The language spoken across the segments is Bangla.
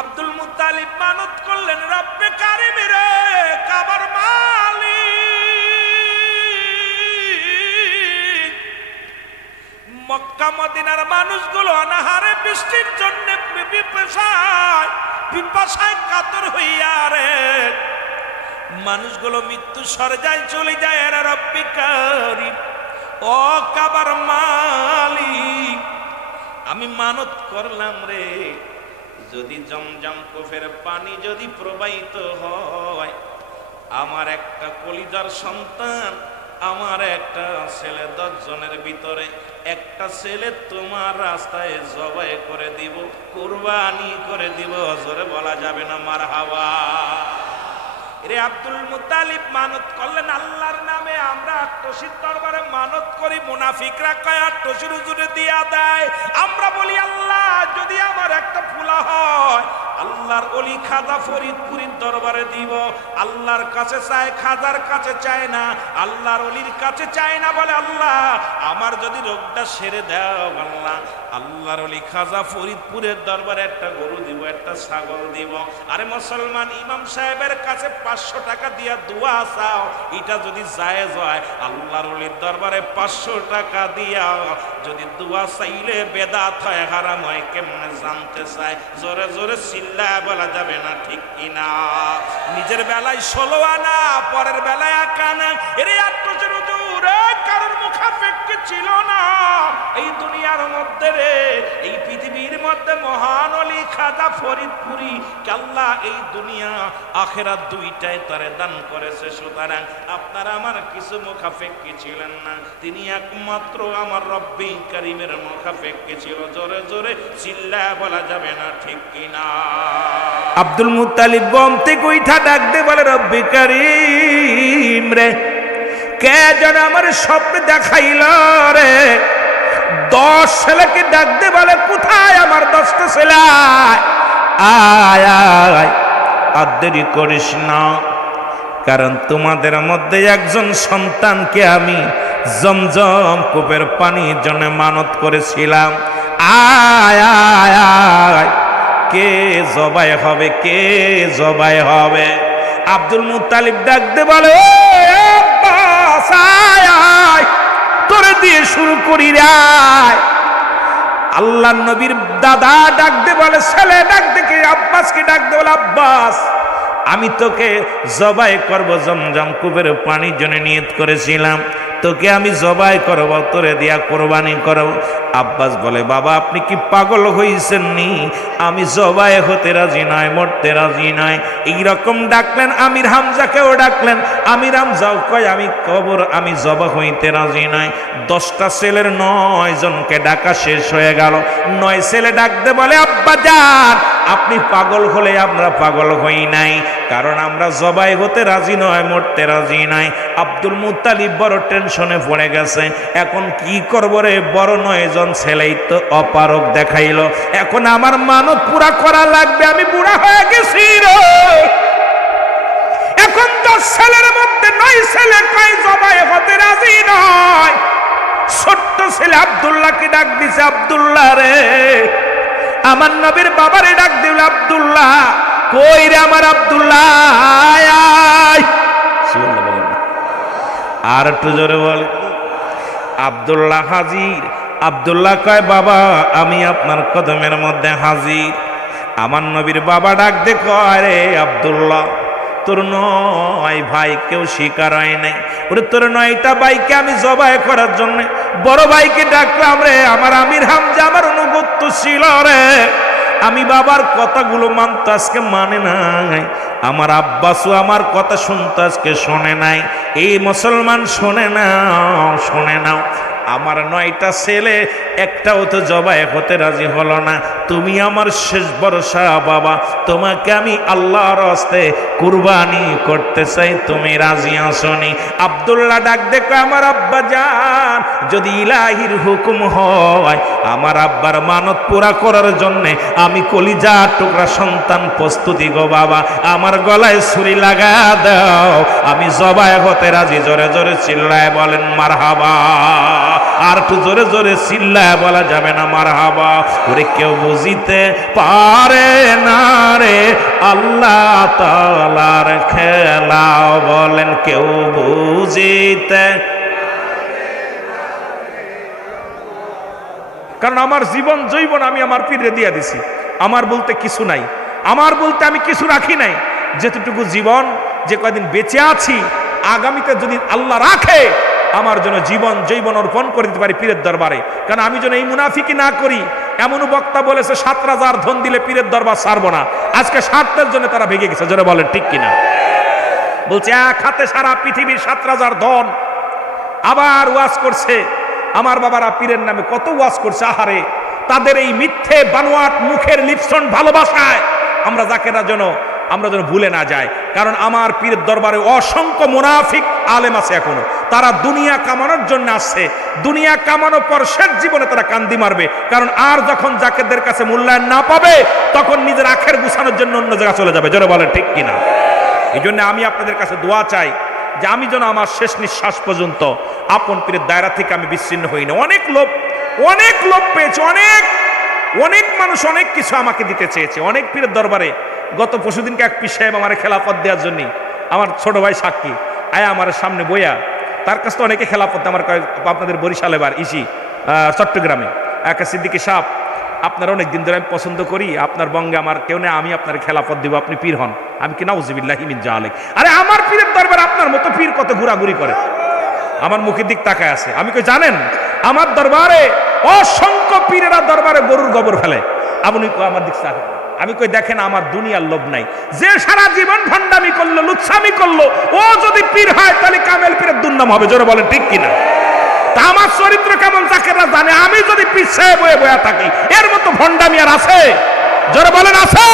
আব্দুল মুত্তালিব মানত করলেন, রব্বে কারিম রে, কাবার মালিক, মক্কা মদিনার মানুষগুলো অনাহারে বৃষ্টির জন্য পিপাসায় কাতর হইয়া রে, মানুষগুলো মৃত্যু সরজায় চলে যায়। এরা রব্বে কারিম, ও কাবার মালিক, আমি মানত করলাম রে, যদি জমজম কূপের পানি যদি প্রবাহিত হয়, আমার একটা কলিজার সন্তান, আমার একটা ছেলে, 10 জনের ভিতরে একটা ছেলে তোমার রাস্তায় জবাই করে দিব, কুরবানি করে দিব। জোরে বলা যাবে না মারহাবা? রে আব্দুল মুত্তালিব মানত করলেন, আল্লাহর নামে আমরা আট্টসির দরবারে মানত করি, মুনাফিকরা কয় আট্টসির হুজুরে দিয়া দেয়। আমরা বলি, আল্লাহ যদি আমার একটা ফুলা হয়, আল্লাহর ওলি খাজা ফরিদপুরীর দরবারে দিব। আল্লাহর কাছে চায়, খাজার কাছে চায় না, আল্লাহর ওলির কাছে চায় না। বলে, আল্লাহ আমার যদি রোগটা সেরে দাও, আল্লাহ আল্লাহর ওলি খাজা ফরিদপুরের দরবারে একটা গরু দিব, একটা ছাগল দিব। আরে মুসলমান, ইমাম সাহেবের কাছে 500 টাকা দিয়া দোয়া চাও, এটা যদি জায়েজ হয়, আল্লাহর ওলির দরবারে 500 টাকা দিয়া যদি দোয়া চাইলে বেদাত হয়, হারাম হয়, কেমনে জানতে চায়? জোরে জোরে চিল্লায় বলা যাবে না, ঠিক কিনা? নিজের বেলায় 16 আনা, পরের বেলায় 1 আনা। এর আট্টসির হুজুর কারোর মুখাপেক্ষী ছিল না এই দুনিয়ার মধ্যে রে, এই পৃথিবীর মধ্যে মহান ওলি খাজা ফরিদপুরি কে আল্লাহ এই দুনিয়া আখিরাত দুইটাই তারে দান করেছে। সুতরাং আপনারা আমার কিছু মুখাপেক্ষী ছিলেন না, তিনি একমাত্র আমার রব্বে কারিমের মুখাপেক্ষী ছিল। জোরে জোরে চিল্লায় বলা যাবে না, ঠিক কিনা? আব্দুল মুত্তালিব বম থেকে উঠা ডাক দে, বলে, রব্বে কারিম রে, কে যেন আমার স্বপ্নে দেখাইল রে। 10 ছেলেকে ডাক দে, বলে, কোথায় আমার 10টা ছেলে? আয় আয়, আর দেরি করিস না, কারণ তোমাদের মধ্যে একজন সন্তানকে আমি জমজম কূপের পানির জন্য মানত করেছিলাম। আয় আয় আয়, কে জবাই হবে, কে জবাই হবে? আব্দুল মুত্তালিব ডাক দে, বলে, আব্বাস আয় আয়, তোরে দিয়ে শুরু করি রায়। আল্লাহ নবীর দাদা ডাক দে, বলে, ছেলে ডাক দে, কে? আব্বাসকে ডাক দে, বলে, আব্বাস আমি তোকে জবাই করব, জমজম কূপের পানির জন্য নিয়ত করেছিলাম, তোকে আমি জবাই করব, তোরে দিয়া কোরবানি করব। আব্বাস বলে, বাবা আপনি কি পাগল হয়েছেন নি? আমি জবাই হতে রাজি নয়, মরতে রাজি নয়। এইরকম ডাকলেন। আমির হামজাকেও ডাকলেন। আমির হামজাও কয়, আমি কবর, আমি জবা হইতে রাজি নয়। 10টা ছেলের 9 জনকে ডাকা শেষ হয়ে গেল। 9 ছেলে ডাকতে বলে, আব্বা যান আপনি পাগল হলে আমরা পাগল হই নাই, কারণ আমরা জবাই হতে রাজি নয়, মরতে রাজি নাই। আব্দুল মুত্তালিব বড় টেনশনে পড়ে গেছে। এখন কি করব রে? বড় 9 জন ছেলেই তো অপারক দেখাইল, এখন আমার মানত পুরা করা লাগবে, আমি বুড়া হয়ে গেছি রে। এখন 10 ছেলের মধ্যে 9 ছেলে কয় জবাই হতে রাজি নয়। ছোট্ট ছেলে আব্দুল্লাহকে ডাক দিছে, আব্দুল্লাহ রে, আমার নবীর বাবারে ডাক দিল, আব্দুল্লাহ কই রে আমার আব্দুল্লাহ? আয় আয়। আর একটু জোরে বল। আব্দুল্লাহ হাজির। আব্দুল্লাহ কয়, বাবা আমি আপনার কদমের মধ্যে হাজির। আমার নবীর বাবা ডাক দে, কয় রে আব্দুল্লাহ, তোর 9 ভাই কেউ শিকার হয় নাই, ওরে তোর 9টা ভাইকে আমি জবাই করার জন্য বড় ভাইকে ডাকলাম রে। আমার আমির হামজা আমার অনুগত্য ছিল রে, আমি বাবার কথাগুলো মানতো, আজকে মানে নাই। আমার আব্বাসও আমার কথা শুনতো, আজকে শোনে নাই। এই মুসলমান শোনে না, শোনে নাও, আমার 9টা ছেলে একটাও তো জবাই হতে রাজি হলো না। তুমি আমার শেষ ভরসা বাবা, তোমাকে আমি আল্লাহর হস্তে কুরবানি করতে চাই, তুমি রাজি আসনি? আব্দুল্লাহ ডাক দেখো, আমার আব্বা জান, যদি ইলাহির হুকুম হয় আমার আব্বার মানত পুরা করার জন্যে আমি কলিজার টুকরা সন্তান প্রস্তুতি গো বাবা, আমার গলায় ছুরি লাগা দাও, আমি জবাই হতে রাজি। জোরে জোরে চিল্লায় বলেন মারহাবা। আর একটু জোরে জোরে চিল্লায় বলা যাবে না মারহাবা? ওরে কেউ বুঝিতে পারে না আল্লাহ তাআলার খেলা বলেন কেউ বুঝিতে। কারণ আমার জীবন জৈবন আমি আমার পীরে দিয়ে দিছি, আমার বলতে কিছু নাই, আমার বলতে আমি কিছু রাখি নাই। যেতটুকু জীবন, যে কয়দিন বেঁচে আছি, আগামীতে যদি আল্লাহ রাখে আমার জন্য জীবন জৈবন অর্পণ করে দিতে পারি পীরের দরবারে। কারণ আমি যেন এই মুনাফিকি না করি। এমনও বক্তা বলেছে ৭,০০০ ধন দিলে পীরের দরবার ছাড়বো না। আজকে স্বার্থের জন্য তারা ভেঙে গেছে, যারা বলেন ঠিক কিনা। বলছে এক হাতে সারা পৃথিবীর ৭,০০০ ধন, আবার ওয়াজ করছে। আমার বাবারা পীরের নামে কত ওয়াজ করছে, আহারে তাদের এই মিথ্যে বানোয়াট মুখের লিপসন ভালোবাসায় আমরা যেন ভুলে না যাই। কারণ আমার পীরের দরবারে অসংখ্য মুনাফিক আলেম আছে এখনো, তারা দুনিয়া কামানোর জন্য আসছে। দুনিয়া কামানোর পর শেষ জীবনে তারা কান্দি মারবে। কারণ আর যখন জাকেরদের কাছে মূল্যায়ন না পাবে, তখন নিজের আখের গুছানোর জন্য অন্য জায়গায় চলে যাবে। যারা বলেন ঠিক কিনা। এই জন্য আমি আপনাদের কাছে দোয়া চাই যে আমি যেন আমার শেষ নিঃশ্বাস পর্যন্ত আপন পীরের দায়রা থেকে আমি বিচ্ছিন্ন হই না। অনেক লোভ পেয়েছে, অনেক মানুষ অনেক কিছু আমাকে দিতে চেয়েছে অনেক পীরের দরবারে। গত পরশুদিনকে এক পীর সাহেব আমার খেলাফত দেওয়ার জন্য, আমার ছোট ভাই সাক্ষী, আয়া আমার সামনে বইয়া, তার কাছে তো অনেকে খেলাফত, আমার আপনাদের বরিশালে বার চট্টগ্রামে এক সিদ্দিকী সাহেব, আপনার অনেক দিন ধরে আমি পছন্দ করি, আপনার বঙ্গে আমার কেউ নেই, আমি আপনার খেলাফত দিব, আপনি পীর হন। আমি কি নাউজুবিল্লাহি মিন জালিক। আরে আমার পীরের দরবার আপনার মতো পীর কত ঘোরাঘুরি করে, আমার মুখের দিক তাকায় আছে। আমি কই জানেন, আমার দরবারে অসংখ্য পীরেরা দরবারে গরুর গোবর ফেলে। আপনি আমার দিক তাকায়। আমি কই দেখেন, আমার দুনিয়ার লোভ নাই। যে সারা জীবন ভণ্ডামি করলো, লুচ্ছামি করলো, ও যদি পীর হয় তাহলে কামেল পীরের দুর্নাম হবে। জোরে বলেন ঠিক কিনা। তা আমার চরিত্র কেমন জাকেররা জানে। আমি যদি পীর সাহেব হয়ে বয়া থাকি, এর মতো ভণ্ডামি আর আছে? জোরে বলেন আছে?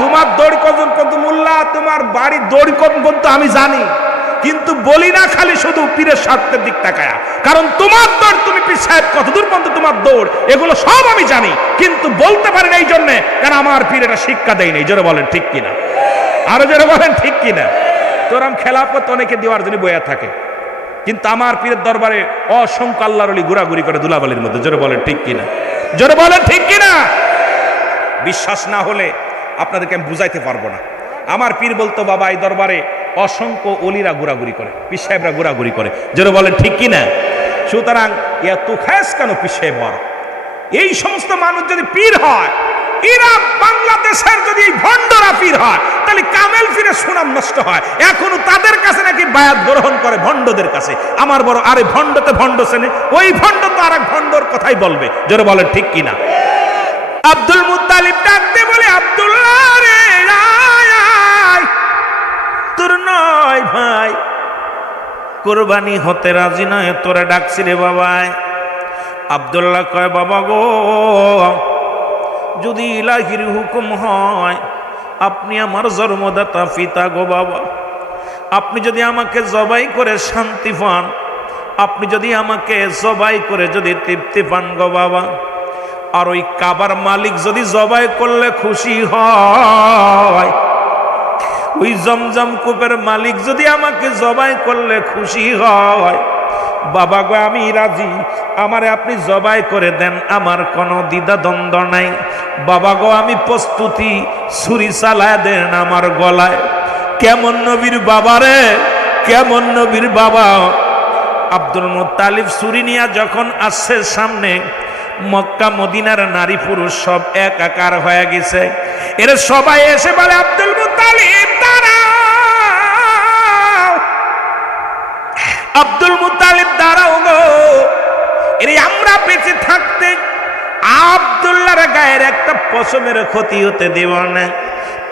তোমার দড়ি কজন পর্যন্ত মোল্লা, তোমার বাড়ির দড়ি কজন পর্যন্ত আমি জানি, কিন্তু বলি না খালি শুধু পীরের স্বার্থের দিক তাকায়া। কারণ তোমার দৌড়, তুমি পীর সাহেব কতদূর পর্যন্ত তোমার দৌড়, এগুলো সব আমি জানি, কিন্তু বলতে পারি না এই জন্যে কারণ আমার পীর এটা শিক্ষা দেয় নাই। জোরে বলেন ঠিক কিনা। আরো জোরে বলেন ঠিক কিনা। তোরাম খেলাফত অনেকে দেওয়ার জন্য বইয়া থাকে, কিন্তু আমার পীরের দরবারে অসংখ্য আল্লাহর ওলি ঘোরাঘুরি করে দুলাবালির মধ্যে। জোরে বলেন ঠিক কিনা। জোরে বলেন ঠিক কিনা। বিশ্বাস না হলে আপনাদেরকে আমি বুঝাইতে পারবো না। আমার পীর বলতো, বাবা এই দরবারে অসংখ্য অলিরা ঘোরাঘুরি করে, পীর সাহেবরা ঘোরাঘুরি করে। জোরে বলেন ঠিক কিনা। সুতরাং এত খাস কেন পীর সাহেব হওয়ার? এই সমস্ত মানুষ যদি পীর হয়, এরা বাংলাদেশের যদি এই ভণ্ডরা পীর হয়, তাহলে কামেল পীরের সুনাম নষ্ট হয়। এখনো তাদের কাছে নাকি বায়াত গ্রহণ করে ভণ্ডদের কাছে। আমার বড়, আরে ভণ্ডতে ভণ্ড চেনে, ওই ভণ্ড তো আর এক ভণ্ডর কথাই বলবে। জোরে বলেন ঠিক কিনা। আব্দুল মুত্তালিব ডাকতে বলে, আব্দুল্লাহ রে আয়, তোর নয় ভাই কোরবানি হতে রাজি নয়, তোরে ডাকছি রে বাবাই। আব্দুল্লাহ কয়, বাবা গো, যদি ইলাহির হুকুম হয়, আপনি আমার জন্মদাতা পিতা গো বাবা, আপনি যদি আমাকে জবাই করে শান্তি পান, আপনি যদি আমাকে জবাই করে যদি তৃপ্তি পান গো বাবা, আর ওই কাবার মালিক যদি জবাই করলে খুশি হয়, ওই জমজম কূপের মালিক যদি আমাকে জবাই করলে খুশি হয়, বাবা গো আমি রাজি, আমারে আপনি জবাই করে দেন, আমার কোনো দ্বিধা দ্বন্দ্ব নাই। বাবা গো আমি প্রস্তুতি, ছুরি চালায় দেন আমার গলায়। কেমন নবীর বাবা রে, কেমন নবীর বাবা। আব্দুল মুত্তালিব ছুরি নিয়ে যখন আসছে সামনে, মক্কা মদিনার নারী পুরুষ সব একাকার হয়ে গেছে। এরা সবাই এসে বলে, আব্দুল মুত্তালিব দাঁড়াও, আব্দুল মুত্তালিব দাঁড়াও গো। এরে আমরা বেঁচে থাকতে আব্দুল্লাহর গায়ের একটা পশমের ক্ষতি হতে দেব না।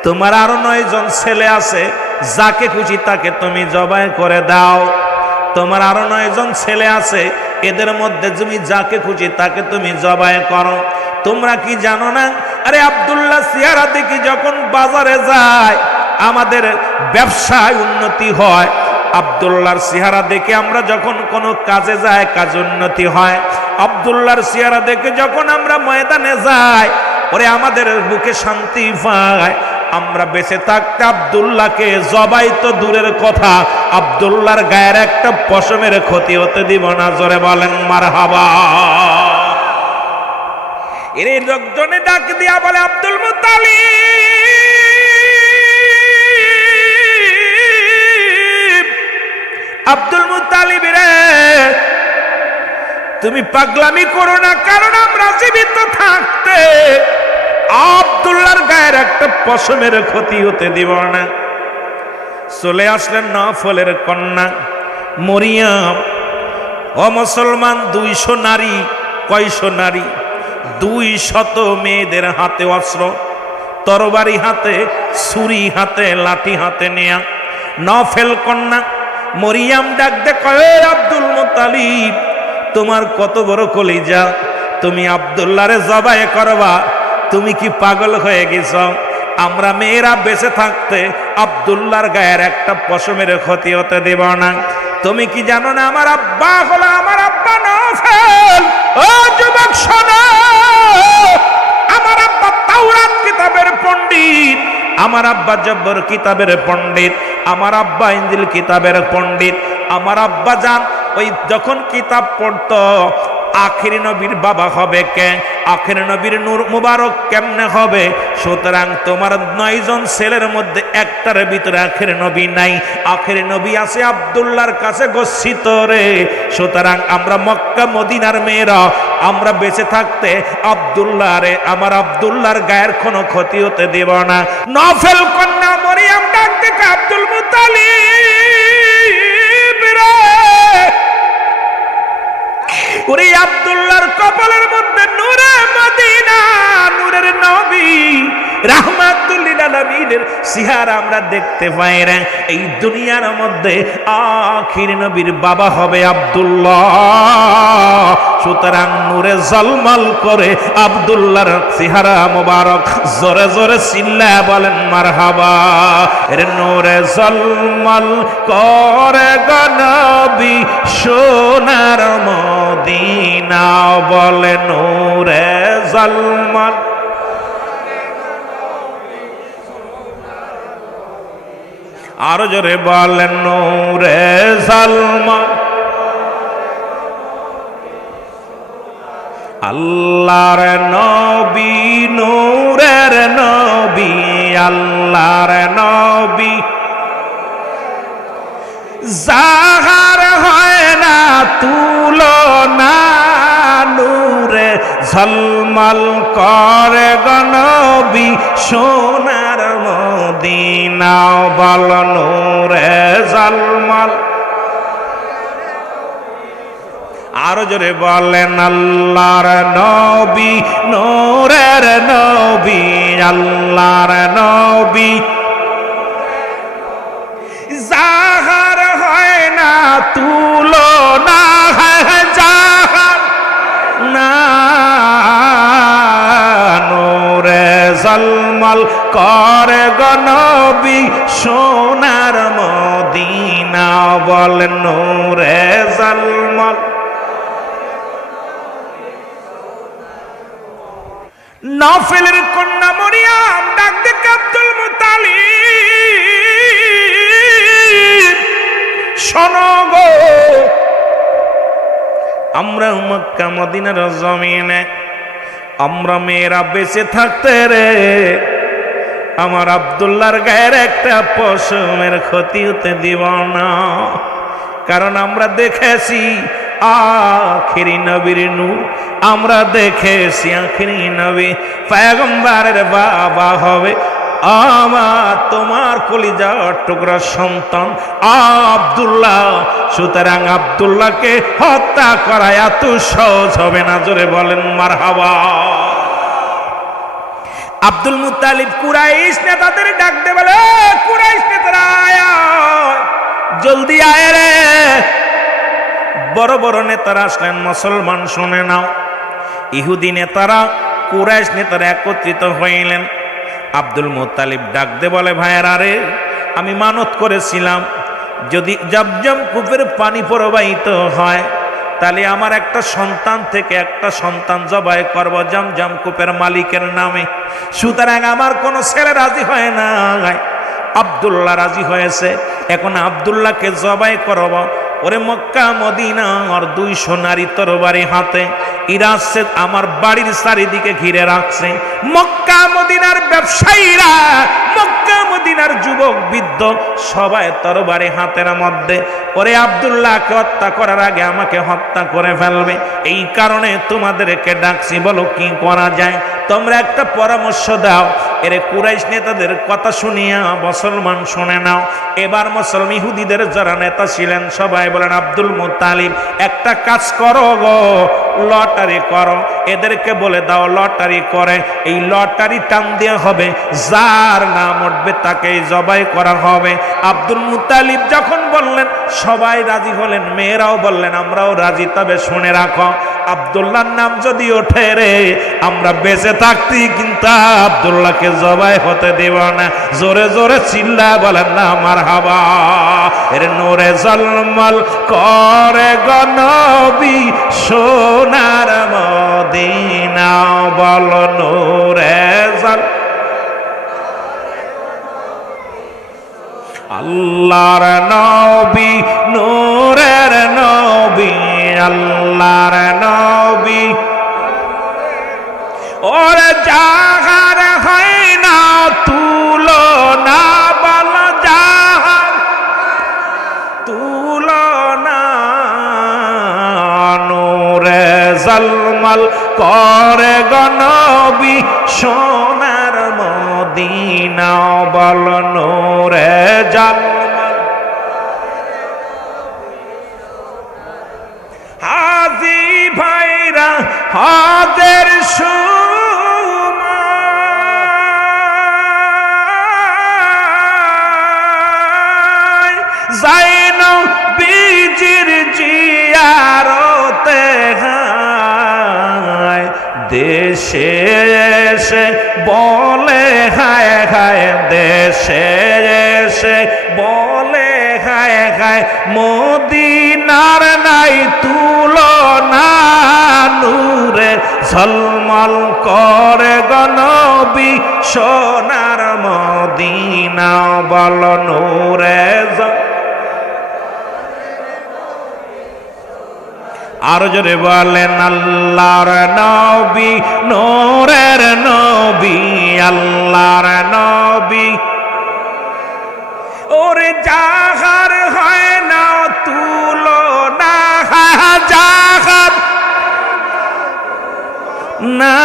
তোমার আরো 9 জন ছেলে আছে, যাকে খুশি তাকে তুমি জবাই করে দাও। তোমার আরো 9 জন ছেলে আছে, এদের মধ্যে তুমি যাকে খুশি তাকে তুমি জবাই করো। তোমরা কি জানো না, আরে আব্দুল্লাহ চেহারা দেখি যখন বাজারে যায়, আমাদের ব্যবসায় উন্নতি হয়। আব্দুল্লাহর চেহারা দেখে আমরা যখন কোনো কাজে যাই, কাজ উন্নতি হয়। আব্দুল্লাহর চেহারা দেখে যখন আমরা ময়দানে যাই, ওরে আমাদের বুকে শান্তি পায়। আমরা বেঁচে থাকতে আব্দুল্লাহকে জবাই তো দূরের কথা, আব্দুল্লাহর গায়ের একটা পশমের ক্ষতি হতে দিব না। জোরে বলেন মারহাবা। এর লোকজনে ডাক দিয়া বলে, আব্দুল মুত্তালিব আব্দুল মুত্তালিব রে, তুমি পাগলামি করো না, কারণ আমরা জীবিত থাকতে আব্দুল্লাহর গায়ের একটা পশমের ক্ষতি হতে দিব না। চলে আসলেন নফলের কন্যা মরিয়ম। ও মুসলমান, 200 নারী, কয়শো নারী, 200 মেয়েদের হাতে অস্ত্র, তরবারি হাতে, ছুরি হাতে, লাঠি হাতে নেয়া নফল কন্যা মরিয়ম ডাক দে কয়, আব্দুল মুত্তালিব, তোমার কত বড় কলিজা, তুমি আব্দুল্লাহরে জবাই করবা? তুমি কি পাগল হয়ে গেছ? আমরা মেয়েরা বেঁচে থাকতে আব্দুল্লাহর গায়ের একটা পশমের ক্ষতি হতে দেব না। তুমি কি জানো না আমার আব্বা হলো আমার আব্বা নফল? ও যুবক শোনো, আমার আব্বা তাওরাত কিতাবের পণ্ডিত, আমার আব্বা জব্বর কিতাবের পণ্ডিত, আমার আব্বা ইনজিল কিতাবের পণ্ডিত। আমার আব্বা জান ওই যখন কিতাব পড়তো, আখির নবীর বাবা হবে কে? আখির নবীর নূর মুবারক কেমনে হবে? সুতরাং তোমার 9 জন ছেলের মধ্যে একটার ভিতরে আখির নবী নাই, আখির নবী আছে আব্দুল্লাহর কাছে গচ্ছিত রে। সুতরাং আমরা মক্কা মদিনার মেয়েরা আমরা বেঁচে থাকতে আব্দুল্লাহ রে, আমার আব্দুল্লাহর গায়ের কোনো ক্ষতি হতে দেব না। নফল কন্যা মরিয়ম ডাক দেখে, আব্দুল মুত্তালিব রে, ওরে আব্দুল্লাহর কপালের মধ্যে নূরে মদিনা, নূরের নবী রাহমাতুল লিল আলামিনের চেহারা আমরা দেখতে পাই রে। এই দুনিয়ার মধ্যে আখির নবীর বাবা হবে আব্দুল্লাহ। সুতরাং নূরে ঝলমল করে আব্দুল্লাহর চেহারা মোবারক, জোরে জোরে চিল্লায়া বলেন মারহাবা। এর নূরে ঝলমল করে গো নবী সোনার মদিনা, বলে নূরে ঝলমল। আরো জোরে বলেন নূরে ঝলমল। আল্লাহর নবী, নূরের নবী, আল্লাহর নবী, যাহার হয় না তুলনা, নূরে ঝলমল করে গো নবী সোনার মদিনা, বল নূরে ঝলমল। আরো জোরে বলেন আল্লাহর নবী, নূরের নবী, আল্লাহর নবী, যাহার হয় না তুলনা, যাহার না নূরে ঝলমল করে গো নবী সোনার মদিনা, বলেন নূরে ঝলমল। নফলের কন্যা মরিয়ম ডাক দেখে আব্দুল মুত্তালিব, শোনো গো, আমরা মক্কা মদিনার জমিনে আমরা মেয়েরা বেঁচে থাকতে রে আমার আব্দুল্লাহর গায়ের একটা পশমের ক্ষতি হতে দিব না। কারণ আমরা দেখেছি আখিরি নবীর নূর, আমরা দেখেছি আখিরি নবী পয়গম্বরের বাবা হবে আমার তোমার কলিজার টুকরা সন্তান আব্দুল্লাহ। সুতরাং আব্দুল্লাহকে হত্যা করা এত সহজ হবে না, জোরে বলেন মারহাবা। আব্দুল মুত্তালিব কুরাইশ নেতাদের ডাক দে বলে, কুরাইশ নেতারা আয়, জলদি আয় রে। বড় বড় নেতারা আসলেন, মুসলমান শুনে নাও। ইহুদি নেতারা কুরাইশ নেতারা একত্রিত হইলেন। আব্দুল মুত্তালিব ডাক দে বলে, ভাইয়েরা রে, আমি মানত করেছিলাম যদি জমজম কূপের পানি প্রবাহিত হয় তাহলে আমার একটা সন্তান থেকে একটা সন্তান জবাই করব জমজম কূপের মালিকের নামে। সুতরাং আমার কোনো ছেলে রাজি হয় না, আব্দুল্লাহ রাজি হয়েছে। এখন আব্দুল্লাহকে জবাই করব। ওরে মক্কা মদিনা আর 200 নারী তরবারি হাতে, ইরা আসছে আমার বাড়ির চারিদিকে ঘিরে রাখছে। মক্কা মদিনার ব্যবসায়ীরা, মক্কা মদিনার যুবক বৃদ্ধ যুদ্ধ, সবাই তরবারি হাতের মধ্যে। ওরে আব্দুল্লাহকে হত্যা করার আগে আমাকে হত্যা করে ফেলবে, এই কারণে তোমাদেরকে ডাকছি, বলো কি করা যায়? তোমরা একটা পরামর্শ দাও। এরে কুরাইশ নেতাদের কথা শুনিয়া মুসলমান শুনে নাও। এবার মুসলমান ইহুদিদের যারা নেতা ছিলেন সবাই বলেন, আব্দুল মুত্তালিব একটা কাজ করো গো, লটারি করো, এদেরকে বলে দাও লটারি করে। এই লটারি টান দেওয়া হবে, যার নাম উঠবে তাকেই জবাই করা হবে। আব্দুল মুত্তালিব যখন বললেন সবাই রাজি হলেন, মেয়েরাও বললেন আমরাও রাজি, তবে শুনে রাখো আব্দুল্লাহর নাম যদি ওঠে রে, আমরা বেঁচে থাকতেই কিন্তু আব্দুল্লাহকে জবাই হতে দেব না। জোরে জোরে চিল্লা বলেন না মারহাবা। এর নূরে জলমল করে গনবী সোনার মদিনা, বল নূরে জল আল্লাহর নবী, নূরের নবী, আল্লাহর নবী। ওরে যাহার হয় না তুলনা, বল যাহার তুলনা, নূরে জলমল করে গনবী সোনার মদিনা, বল নূরে জলমল। হাজি ভাইরা হাজের সময় যাইন বীজির জিয়ারতে হায়, দেশে এসে বলে হায় হায়, দেশে এসে বলে হায় হায়, মদিনার নাই তুলনা, নূরে ঝলমল করে গনবী সোনার মদিনা, বল নূরে আর জোরে বলেন আল্লাহর নবী, নূরের নবী, আল্লাহর নবী। ওরে যাহার হয় না তুলনা, যাহার না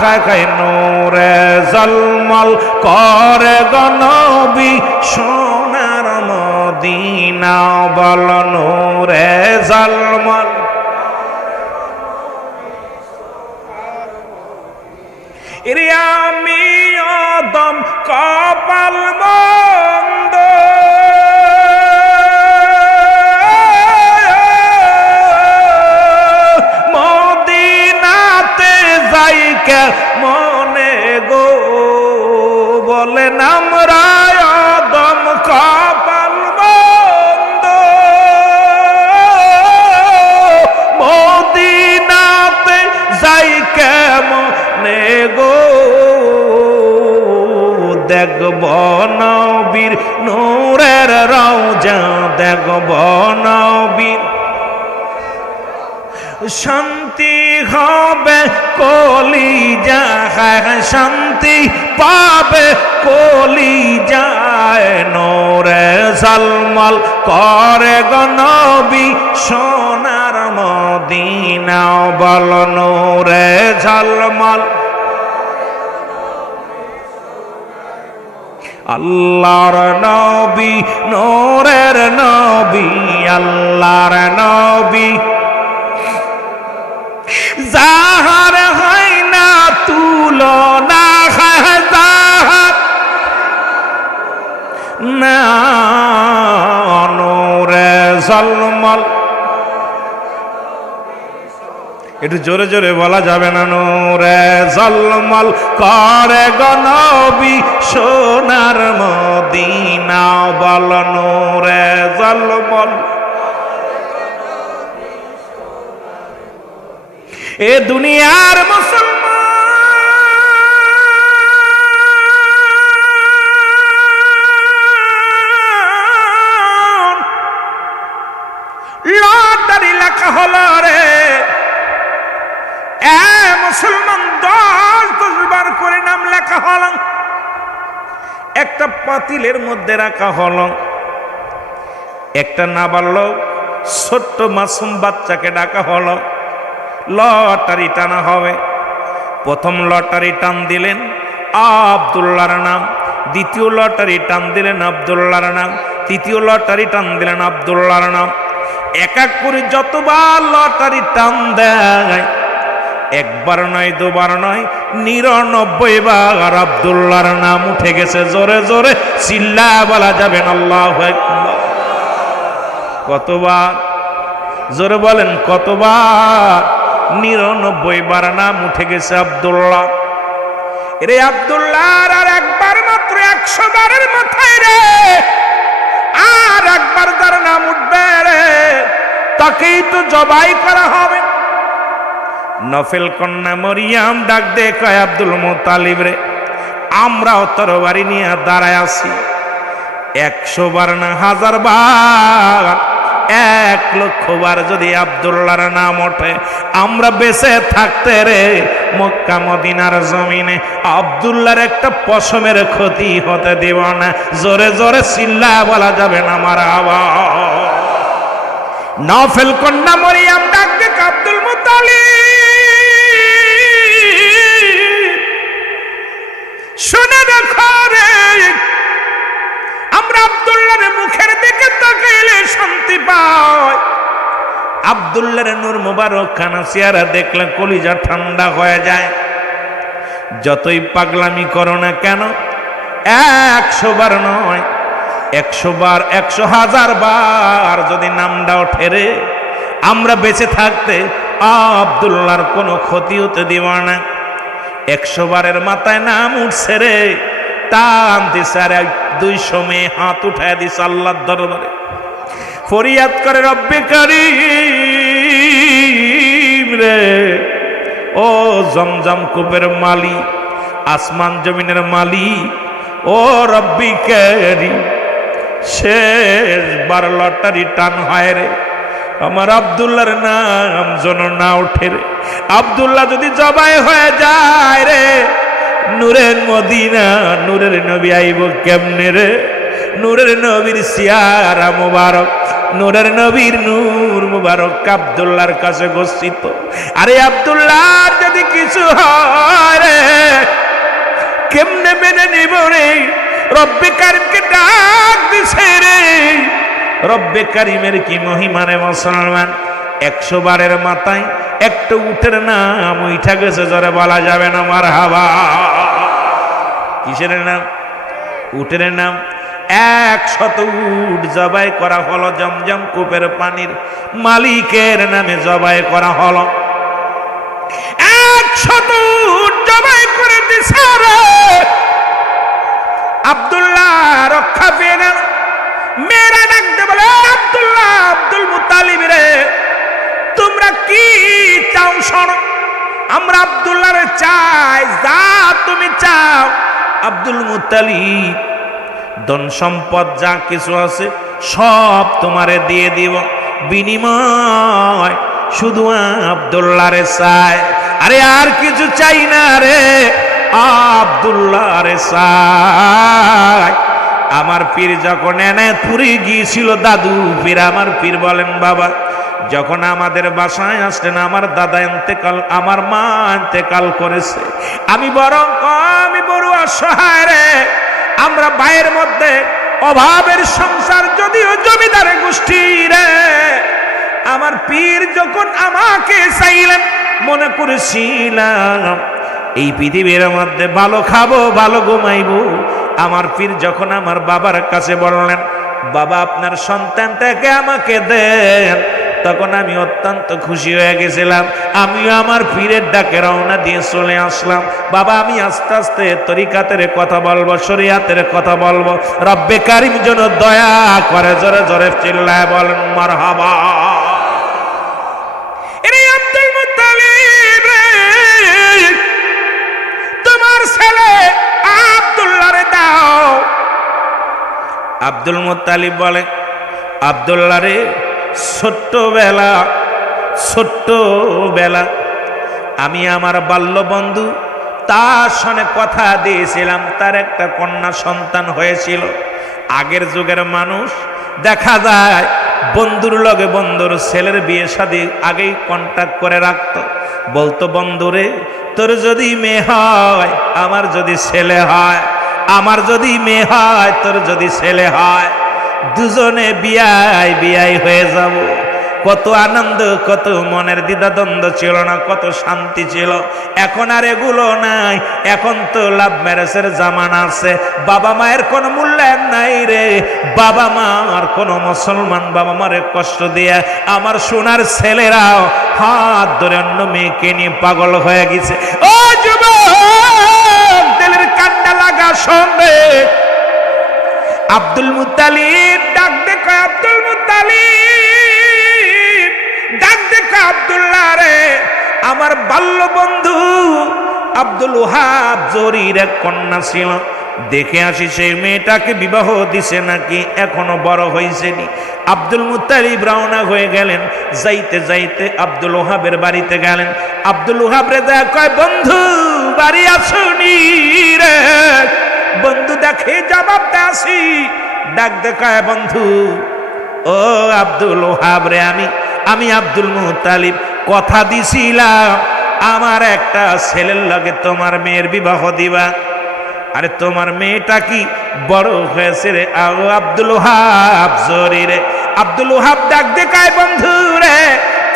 খায়, নূরে জলমল করে গনবী সোনার মদিনা, বল নূরে জলমল। এরে আমি অদম কপাল মন্দ, মদিনাতে যাইকে মনে গো, বলেন আমরা অদম কপাল মন্দ, মদিনাতে যাইকে মনে গো, দেখব নবীর নূরের রওজা, দেখব নবীর। শান্তি হবে কলিজায়, শান্তি পাবে কলিজায়, নূরে ঝলমল করে গনবী সোনার মদিনা, বল নূরে ঝলমল। আল্লাহর নবী, নূরের নবী, আল্লাহর নবী। যাহার হয় না তুলনা, যাহার না নূরে ঝলমল। একটু জোরে জোরে বলা যাবে না? নূরে ঝলমল করে গনবী সোনার মদিনা, বল নূরে ঝলমল। এ দুনিয়ার মুসলমান লটারি লেখা হলো রে, এ মুসলমান 10 বার করে নাম লেখা হল। একটা পাতিলের মধ্যে রাখা হলো। একটা নাবালক ছোট্ট মাসুম বাচ্চাকে ডাকা হলো, লটারি টানা হবে। প্রথম লটারি টান দিলেন আব্দুল্লাহর নাম, দ্বিতীয় লটারি টান দিলেন আব্দুল্লাহর নাম, তৃতীয় লটারি টান দিলেন আব্দুল্লাহর নাম। এক এক করে যতবার লটারি টান দেয়, একবার নয় দুবার নয় 99 বার আব্দুল্লাহর নাম উঠে গেছে। জোরে জোরে চিল্লা বলা যাবেন আল্লাহু আকবার। কতবার? জোরে বলেন কতবার? 99 বার নাম উঠে গেছে আব্দুল্লাহ। রে আব্দুল্লাহর আর একবার মাত্র 100 বারের মাথায় রে আর একবার তার নাম উঠবে রে, তাকেই তো জবাই করা হবে। নফেল কন্যা মরিয়াম ডাক দে কয় আব্দুল মুত্তালিব রে, আমরাও তরবারি নিয়ে দাঁড়ায় আছি। 100 বার না 1000 বার, 1,00,000 বার যদি আব্দুল্লাহর নাম ওঠে, আমরা বেঁচে থাকতে রে মক্কা মদিনার জমিনে আব্দুল্লাহর একটা পশমের ক্ষতি হতে দেব না। জোরে জোরে চিল্লা বলা যাবে না আমার আওয়াজ। নফেল কন্যা মরিয়াম ডাক দে আব্দুল মুত্তালিব, শুনে দেখো রে, আমরা আব্দুল্লাহর মুখের দিকে তাকাইলে শান্তি পাই। আব্দুল্লাহর নূর মুবারক খানা চেহারা দেখলে কলিজা ঠান্ডা হয়ে যায়। যতই পাগলামি করো না কেন, 100 বার নয় 100 বার 100,000 বার যদি নামটা ওঠে রে, আমরা বেঁচে থাকতে আব্দুল্লাহর কোনো ক্ষতি হতে দিব না। 100 বারের মাথায় নাম উঠছে রে, টান দিছে আর 200 মেয়ে হাত উঠায় দিছে আল্লাহর দরবারে, ফরিয়াদ করে রব্বে কারীম রে, ও জমজম কূপের মালি, আসমান জমিনের মালি, ও রব্বি কারীম, শেষবার লটারি টান হয় রে, আমার আব্দুল্লাহর নাম যেন না ওঠে রে। আব্দুল্লাহ যদি জবাই হয়ে যায় রে, নূরের মদিনা নূরের নবী আইব কেমনে রে? নূরের নবীর সিয়ারা মুবারক, নূরের নবীর নূর মুবারক আব্দুল্লাহর কাছে গচ্ছিত। আরে আব্দুল্লাহর যদি কিছু হয় রে, কেমনে মেনে নিব রে? রব্বে কারিমকে ডাক দিছে রে। রব্বে কারিমের কি মহিমা রে মুসলমান! 100 বারের মাথায় একটা উটের নাম উঠা গেছে, জোরে বলা যাবে না মারহাবা। কিসের নাম? উটের নাম। 100 উট জবাই করা হলো, জমজম কূপের পানির মালিকের নামে জবাই করা হলো। 100 উট জবাই করে দিছে রে। আব্দুল্লাহ রক্ষা পেয়ে গেল। মেয়েরা ডাকতে বলে, আব্দুল্লাহ, আব্দুল মুত্তালিব রে, তোমরা কি চাও শোনো। আমরা আব্দুল্লাহরে চাই, যা তুমি চাও। আব্দুল মুত্তালিব, ধন সম্পদ যা কিছু আছে সব তোমারে দিয়ে দিব, বিনিময় শুধু আব্দুল্লাহরে চাই। আরে আর কিছু চাই না রে, আব্দুল্লাহরে চাই। আমার পীর যখন এনায়তপুরে গিয়েছিল, দাদু পীর আমার পীর বলেন, বাবা যখন আমাদের বাসায় আসলেন, আমার দাদা ইন্তেকাল, আমার মা ইন্তেকাল করেছে, আমি বড় অসহায় রে। আমরা ভাইয়ের মধ্যে অভাবের সংসার, যদিও জমিদারের গোষ্ঠী রে। আমার পীর যখন আমাকে চাইলেন, মনে করেছিলাম এই পৃথিবীর মধ্যে ভালো খাবো, ভালো ঘুমাইবো। আমার পীর যখন আমার বাবার কাছে বললেন, বাবা আপনার সন্তানটাকে আমাকে দেন, তখন আমি অত্যন্ত খুশি হয়ে গেছিলাম। আমিও আমার পীরের ডাকে রওনা দিয়ে চলে আসলাম। বাবা আমি আস্তে আস্তে তরিকাতের কথা বলবো, শরিয়াতের কথা বলবো। রব্বে কারিম যেন দয়া করে, জোরে জোরে চিল্লায় বলেন মারহাবা। আব্দুল মুত্তালিব রে, তোমার ছেলে আব্দুল্লাহরে দাও। আব্দুল মুত্তালিব বলে, আব্দুল্লাহ রে, ছোট্টবেলা আমি আমার বাল্য বন্ধু তার সঙ্গে কথা দিয়েছিলাম, তার একটা কন্যা সন্তান হয়েছিল। আগের যুগের মানুষ দেখা যায় বন্ধুর লগে বন্ধুর ছেলের বিয়ে শাদী আগেই কন্ট্যাক্ট করে রাখতো, বলতো বন্ধুরে তোর যদি মেয়ে হয়, আমার যদি ছেলে হয়, আমার যদি মেয়ে হয়, তোর যদি ছেলে হয়, দুজনে বিয়ায় বিয়ায় হয়ে যাব। কত আনন্দ, কত মনের দ্বিধাদ্বন্দ্ব ছিল না, কত শান্তি ছিল। এখন আর এগুলো নাই, এখন তো লাভ ম্যারেজের জামানা আছে। বাবা মায়ের কোনো মূল্যায়ন নাই রে। বাবা মার কোনো মুসলমান বাবা মারে কষ্ট দিয়ে আমার সোনার ছেলেরাও হাত ধরে অন্য মেয়েকে নিয়ে পাগল হয়ে গেছে। ও যুবক, দিলের কান্না লাগা শুনবে। আব্দুল মুত্তালিব ডাক দেখো, আব্দুল মুত্তালিব ডাক দেখো, আব্দুল্লাহ রে, আমার বাল্য বন্ধু আব্দুল ওহাব জরির এক কন্যা ছিল, দেখে আসি সেই মেয়েটাকে বিবাহ দিছে নাকি, এখনো বড় হয়েছে নি। আব্দুল মুত্তালিব রওনা হয়ে গেলেন। যাইতে যাইতে আব্দুল ওহাবের বাড়িতে গেলেন। আব্দুল ওহাব রে দেখ কয়, বন্ধু বাড়ি আসুনি রে। বন্ধু দেখে জবাব দাসি, ডাক দেখায় বন্ধু, ও আব্দুল ওহাব রে, আমি আব্দুল মুত্তালিব কথা দিছিলাম আমার একটা ছেলের লগে তোমার মেয়ের বিবাহ দিবা। আরে তোমার মেয়েটা কি বড় হয়েছে রে? আব্দুল ওহাব জরি রে। আব্দুল ওহাব ডাক দেখায় বন্ধু রে,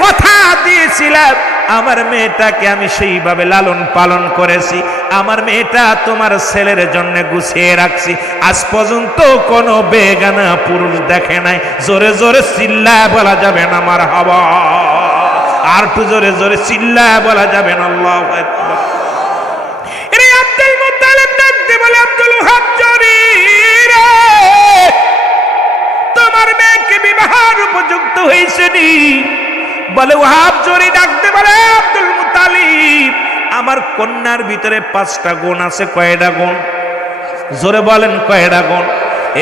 কথা দিয়েছিলাম আমার মেয়েটাকে আমি সেইভাবে লালন পালন করেছি, আমার মেয়েটা তোমার ছেলের জন্য গুছিয়ে রাখছি। আজ পর্যন্ত কোনো বেগানা পুরুষ দেখে নাই। জোরে জোরে চিল্লায় বলা যাবে না আমার হাওয়া, আর একটু জোরে জোরে চিল্লায় বলা যাবে না আল্লাহু আকবার। এরে আব্দুল মুত্তালিব ডাকতে বলে, আব্দুল ওহাব জরি রে, তোমার মেয়েকে বিবাহের উপযুক্ত হয়েছে নি? বলে ওহাব জরি ডাকতে বলে, আব্দুল মুত্তালিব আমার কন্যার ভিতরে 5টা গুণ আছে। কয়টা গুণ? জোরে বলেন কয়টা গুণ?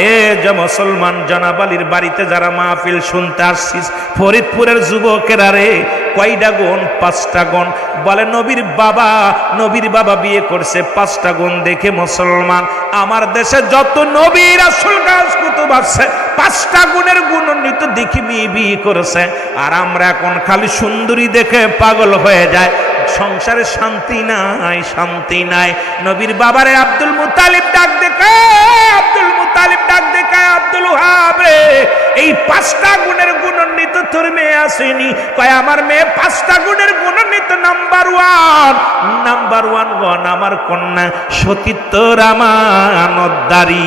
এ যে মুসলমান জনাব আলীর বাড়িতে যারা মাহফিল শুনতে আসছিস, ফরিদপুরের যুবকেরা রে, কয়টা গুণ? 5টা গুণ। বলে নবীর বাবা বিয়ে করছে 5টা গুণ দেখে মুসলমান। আমার দেশে যত নবী রাসূল গাছ কুতুব আছে 5টা গুণের গুণান্বিত দেখি মেয়ে বিয়ে করেছে। আর আমরা এখন খালি সুন্দরী দেখে পাগল হয়ে যায়, সংসারে শান্তি নাই, শান্তি নাই। নবীর বাবারে আব্দুল মুত্তালিব ডাক দেখে, আব্দুল মুত্তালিব ডাক দেখে, আব্দুল ওহাব রে, এই 5টা গুণের গুণান্বিত তোর মেয়ে আসেনি? কয় আমার মেয়ে 5টা গুণের গুণান্বিত। নাম্বার ওয়ান গণ আমার কন্যা সতীত্বর আমানতদারি।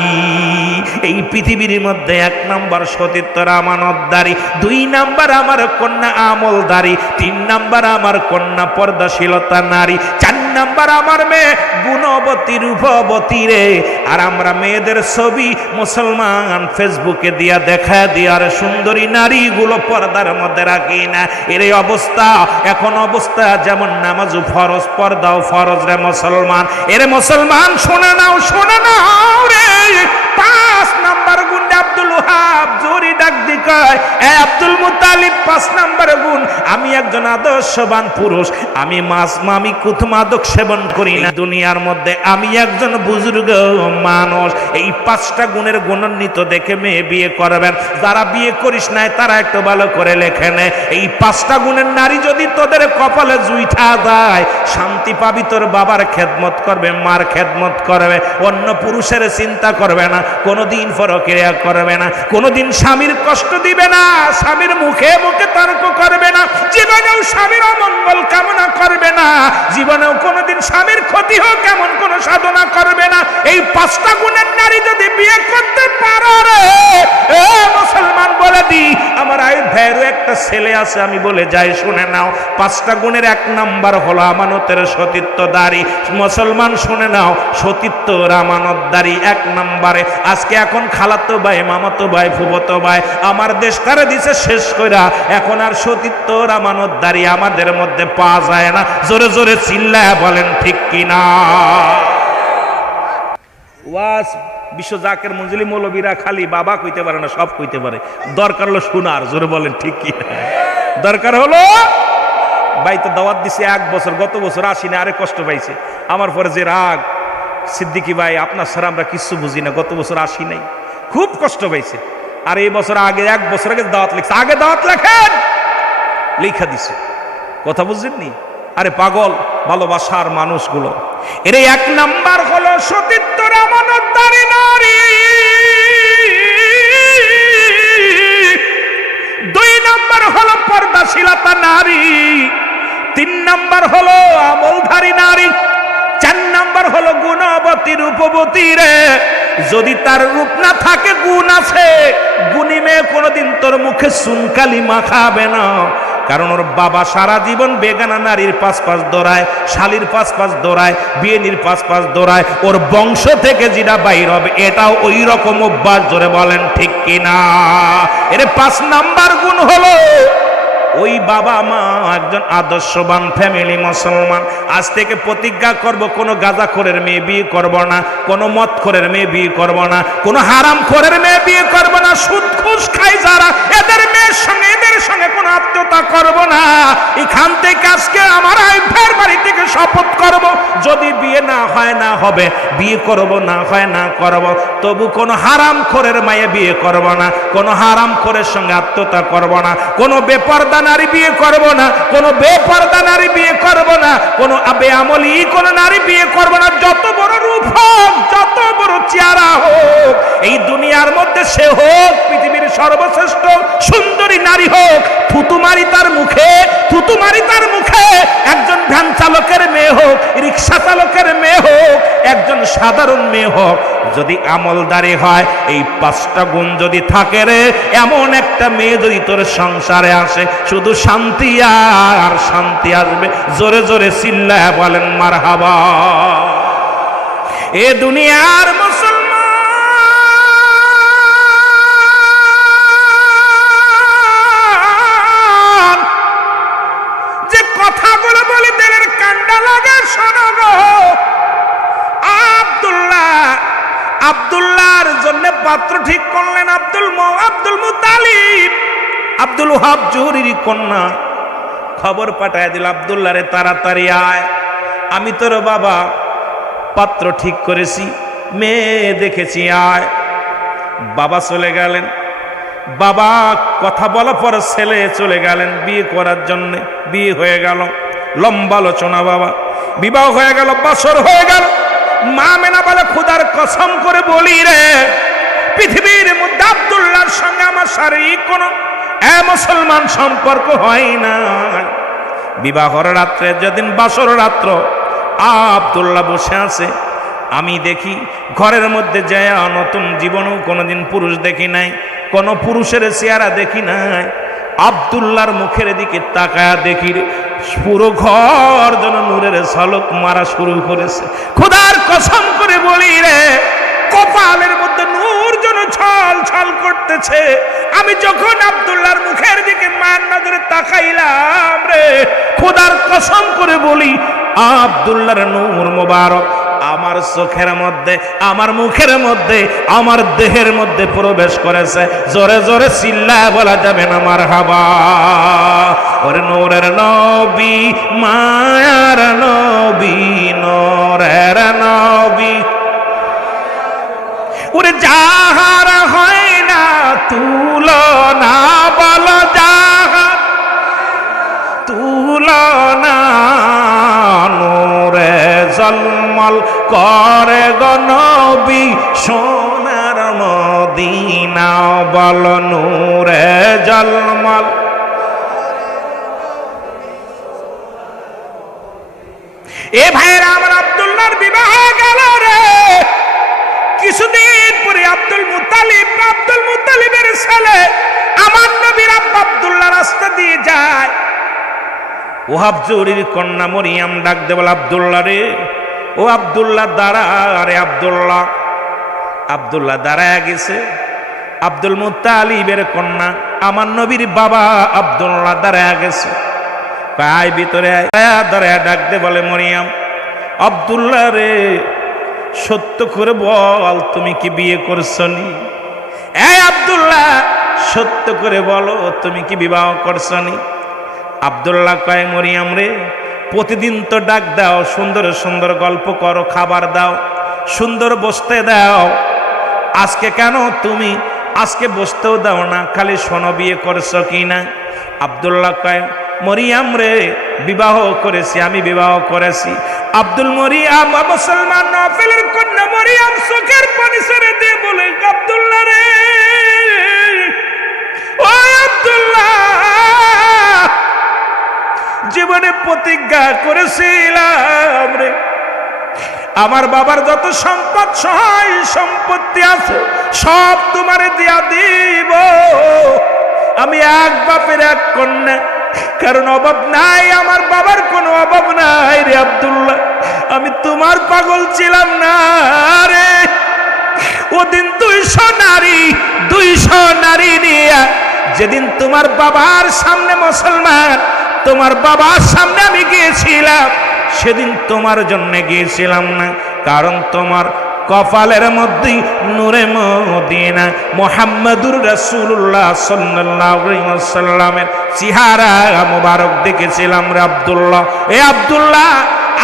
এই পৃথিবীর মধ্যে 1 নাম্বার সতীত্বর আমানতদারি, 2 নাম্বার আমার কন্যা আমলদারি, 3 নাম্বার আমার কন্যা পর্দাশীলতা নারী, 4 নাম্বার আমার মেয়ে গুণবতী রূপবতী রে। আর আমরা মেয়েদের ছবি মুসলমান ফেসবুকে দিয়া দেখা দিয়ার সুন্দরী নারীগুলো পর্দার মধ্যে রাখি না। এর অবস্থা এখন অবস্থা যেমন নামাজ ফরজ, পর্দাও ফরজ রে মুসলমান। এর মুসলমান শোনা নাও রে, 5 নাম্বার গুণ আব্দুল ওহাব জরি ডাক দিকায়, এ আব্দুল মুত্তালিব 5 নাম্বার গুণ, আমি একজন আদর্শবান পুরুষ, আমি মাদক সেবন করি না দুনিয়ার মধ্যে, আমি একজন বুজুর্গ মানুষ। এই 5টা গুণের গুণান্বিত দেখে মেয়ে বিয়ে করবেন। যারা বিয়ে করিস নাই তারা একটু ভালো করে লেখে নে, এই 5টা গুণের নারী যদি তোদের কপালে জুইঠা যায়, শান্তি পাবি। তোর বাবার খেদমত করবে, মার খেদমত করবে, অন্য পুরুষের চিন্তা করবে না, কোনোদিন পরক্রিয়া করবে না, কোনোদিন স্বামীর কষ্ট দিবে না, স্বামীর মুখে মুখে তর্ক করবে না, জীবনেও স্বামীর অমঙ্গল কামনা করবে না, জীবনেও কোনোদিন স্বামীর ক্ষতি হোক এমন কোন সাধনা করবে না। এই 5টা গুণের নারী যদি বিয়ে করতে পারো রে, এ মুসলমান বলে দি, আমার আই ভাইয়েরও একটা ছেলে আছে, আমি বলে যাই শুনে নাও। 5টা গুণের 1 নাম্বার হলো আমানতের সতীত্বদারি। মুসলমান শুনে নাও, সতীত্বর আমানতদারি 1 নাম্বারে। আজকে এখন খালাতো ভাই, মামাতো ভাই, ফুফাতো ভাই আমার দেশটারে দিছে শেষ কইরা, এখন আর সতীত্বর আমানতদারি আমাদের মধ্যে পাওয়া যায় না। জোরে জোরে চিল্লায় বলেন ঠিক কিনা? ওয়াজ বিশ্ব জাকের মঞ্জুলি মৌলবীরা খালি বাবা কইতে পারে না, সব কইতে পারে। দরকার হলো শোনার। জোরে বলেন ঠিক কিনা? দরকার হলো ভাই তো দাওয়াত দিছে 1 বছর, গত বছর আসিনি, আরে কষ্ট পাইছে। আমার পরে যে রাগ, সিদ্দিকী ভাই আপনার ছাড়া আমরা কিচ্ছু বুঝি না, গত বছর আসি নাই, খুব কষ্ট পাইছে। আর এই বছর আগে 1 বছর আগে দাওয়াত লিখছে, আগে দাওয়াত লেখেন, লিখা দিছে। কথা বুঝলেননি? আরে পাগল ভালোবাসার মানুষগুলো। এর 1 নাম্বার হলো সতীত্বর আমানতদারি নারী, 2 নাম্বার হলো পর্দাশীলতা নারী, 3 নাম্বার হলো আমলধারী নারী, 4 নাম্বার হলো গুণবতী রূপবতী রে। যদি তার রূপ না থাকে গুণ আছে, গুণী মেয়ে কোনোদিন তোর মুখে চুনকালি মাখাবে না। কারণ ওর বাবা সারা জীবন বেগানা নারীর পাশ দৌড়ায়, শালির পাশ দৌড়ায়, বিয়েনির পাশ দৌড়ায়, ওর বংশ থেকে যেটা বাইর হবে এটাও ওই রকম অভ্যাস। জোরে বলেন ঠিক কিনা? এর 5 নাম্বার গুণ হলো ওই বাবা মা একজন আদর্শবান ফ্যামিলি মুসলমান। আজ থেকে প্রতিজ্ঞা করব, কোনো গাঁজাখোরের মেয়ে বিয়ে করব না, কোনো মদখোরের মেয়ে বিয়ে করব না, কোনো হারামখোরের মেয়ে বিয়ে করব না, সুদ ঘুষ খাই যারা এদের মেয়ের সঙ্গে এদের সঙ্গে কোনো আত্মীয়তা করব না। এখান থেকে আজকে আমার আইফের বাড়ি থেকে শপথ করব, যদি বিয়ে না হয় না হবে, বিয়ে করব না হয় না করব, তবু কোনো হারামখোরের মেয়ে বিয়ে করব না, কোনো হারামখোরের সঙ্গে আত্মীয়তা করব না, কোনো বেপরদা নারী বিয়ে করব না, কোনো বেপরদা নারী বিয়ে করব না, কোনো বেআমলি কোনো নারী বিয়ে করব না। যত বড় রূপ হোক, যত বড় চেহারা হোক, এই দুনিয়ার মধ্যে সে হোক পৃথিবীর সর্বশ্রেষ্ঠ সুন্দরী নারী হোক, থুতুমারি তার মুখে, থুতুমারি তার মুখে, একজন ভ্যান চালকের মেয়ে হোক, রিক্সা চালকের মেয়ে হোক, একজন সাধারণ মেয়ে হোক, যদি আমলদারি হয়, এই 5টা গুণ যদি থাকে রে, এমন একটা মেয়ে যদি তোর সংসারে আসে, শুধু শান্তি আর শান্তি আসবে। জোরে জোরে চিল্লায় বলেন মারহাবা। এ দুনিয়ার মুসলমান যে কথাগুলো বলে দিলের কান্ডা লাগে, শোনো গো। আব্দুল্লাহর জন্য পাত্র ঠিক করলেন আব্দুল মুতালিব, আব্দুল ওহাব জহুরির কন্যা। খবর পাঠায় দিল, আব্দুল্লাহ রে তাড়াতাড়ি আয়, আমি তোর বাবা পাত্র ঠিক করেছি, মেয়ে দেখেছি, আয়। বাবা চলে গেলেন। বাবা কথা বলা পর ছেলে চলে গেলেন বিয়ে করার জন্য। বিয়ে হয়ে গেল, লম্বা আলোচনা, বাবা বিবাহ হয়ে গেল, বছর হয়ে গেল। মা মেনা বলে, খোদার কসম করে বলি রে, পৃথিবীর মধ্যে আব্দুল্লাহর সঙ্গে আমার শারীরিক কোনো মুসলমান সম্পর্ক হয় না। বিবাহর রাত্রে যেদিন বাসর রাত্র, আব্দুল্লাহ বসে আছে, আমি দেখি ঘরের মধ্যে যায়, নতুন জীবনেও কোনোদিন পুরুষ দেখি নাই, কোনো পুরুষের চেহারা দেখি নাই। আব্দুল্লাহর মুখের দিকে তাকায়া দেখি পুরো ঘর যেন নূরের ঝলক মারা শুরু করেছে। খোদার কসম করে বলি রে, কপালের মধ্যে নূর যেন ছল ছল করতেছে। আমি যখন আব্দুল্লাহর মুখের দিকে মায়ের নজরে তাকাইলাম রে, খোদার কসম করে বলি, আব্দুল্লাহর নূর মোবারক আমার চোখের মধ্যে, আমার মুখের মধ্যে, আমার দেহের মধ্যে প্রবেশ করেছে। জোরে জোরে চিল্লায় বলা যাবে না মারহাবা। ওরে নূরের নবী, মায়ার নবী, নূরের নবী, ওরে যাহার হয় না তুলনা, বলো যাহার তুলনা, নূরে জলমল করে গো নবী সোনার মদিনা, বলো নূরে জলমল। এ ভাইরা আমার, আব্দুল্লাহর বিবাহ গেল রে। কিছুদিন পরে আব্দুল মুতালিবের ছেলে আমার নবীর আব্বা আব্দুল্লাহ রাস্তা দিয়ে যায়। ওহাব জহুরির কন্যা মরিয়াম ডাক দে বলে, আব্দুল্লাহ রে, ও আব্দুল্লাহ দাঁড়া। আরে আব্দুল্লাহ দাঁড়ায় গেছে। আব্দুল মুতালিবের কন্যা আমার নবীর বাবা আব্দুল্লাহ দাঁড়ায় গেছে। আয় ভিতরে দাঁড়ায় ডাক দে বলে, মরিয়াম, আব্দুল্লাহ রে, সত্য করে বল, তুমি কি বিয়ে করছনি? এই আব্দুল্লাহ, সত্য করে বলো, তুমি কি বিবাহ করছনি? আব্দুল্লাহ কয় মরিয়াম রে, প্রতিদিন তো ডাক দাও, সুন্দর সুন্দর গল্প করো, খাবার দাও, সুন্দর বসতে দাও, আজকে কেন তুমি আজকে বসতেও দাও না, খালি শোনো বিয়ে করছো কিনা? আব্দুল্লাহ কয় মরিয়াম রে, বিবাহ করেছি, আমি বিবাহ করেছি। আব্দুল মরিয়াম মুসলমান নফলের কন্যা মরিয়াম চোখের পানি ছেড়ে দিয়ে বলে, আব্দুল্লাহ রে, ও আব্দুল্লাহ, জীবনে প্রতিজ্ঞা করেছিলাম রে, আমার বাবার যত সম্পদ সহায় সম্পত্তি আছে সব তোমারে দিয়া দিব। আমি এক বাপের এক কন্যা, কারণ অভাব নাই, আমার বাবার কোনো অভাব নাই রে আব্দুল্লাহ, আমি তোমার পাগল ছিলাম না রে। ওদিন 200 নারী নিয়ে যেদিন তোমার বাবার সামনে মুসলমান, তোমার বাবার সামনে আমি গিয়েছিলাম, সেদিন তোমার জন্য গিয়েছিলাম না, কারণ তোমার কপালের মধ্যে নূরে মদিনা মুহাম্মাদুর রাসূলুল্লাহ সাল্লাল্লাহু আলাইহি ওয়াসাল্লামের চেহারা মোবারক দেখেছিলাম রে আব্দুল্লাহ। এ আব্দুল্লাহ,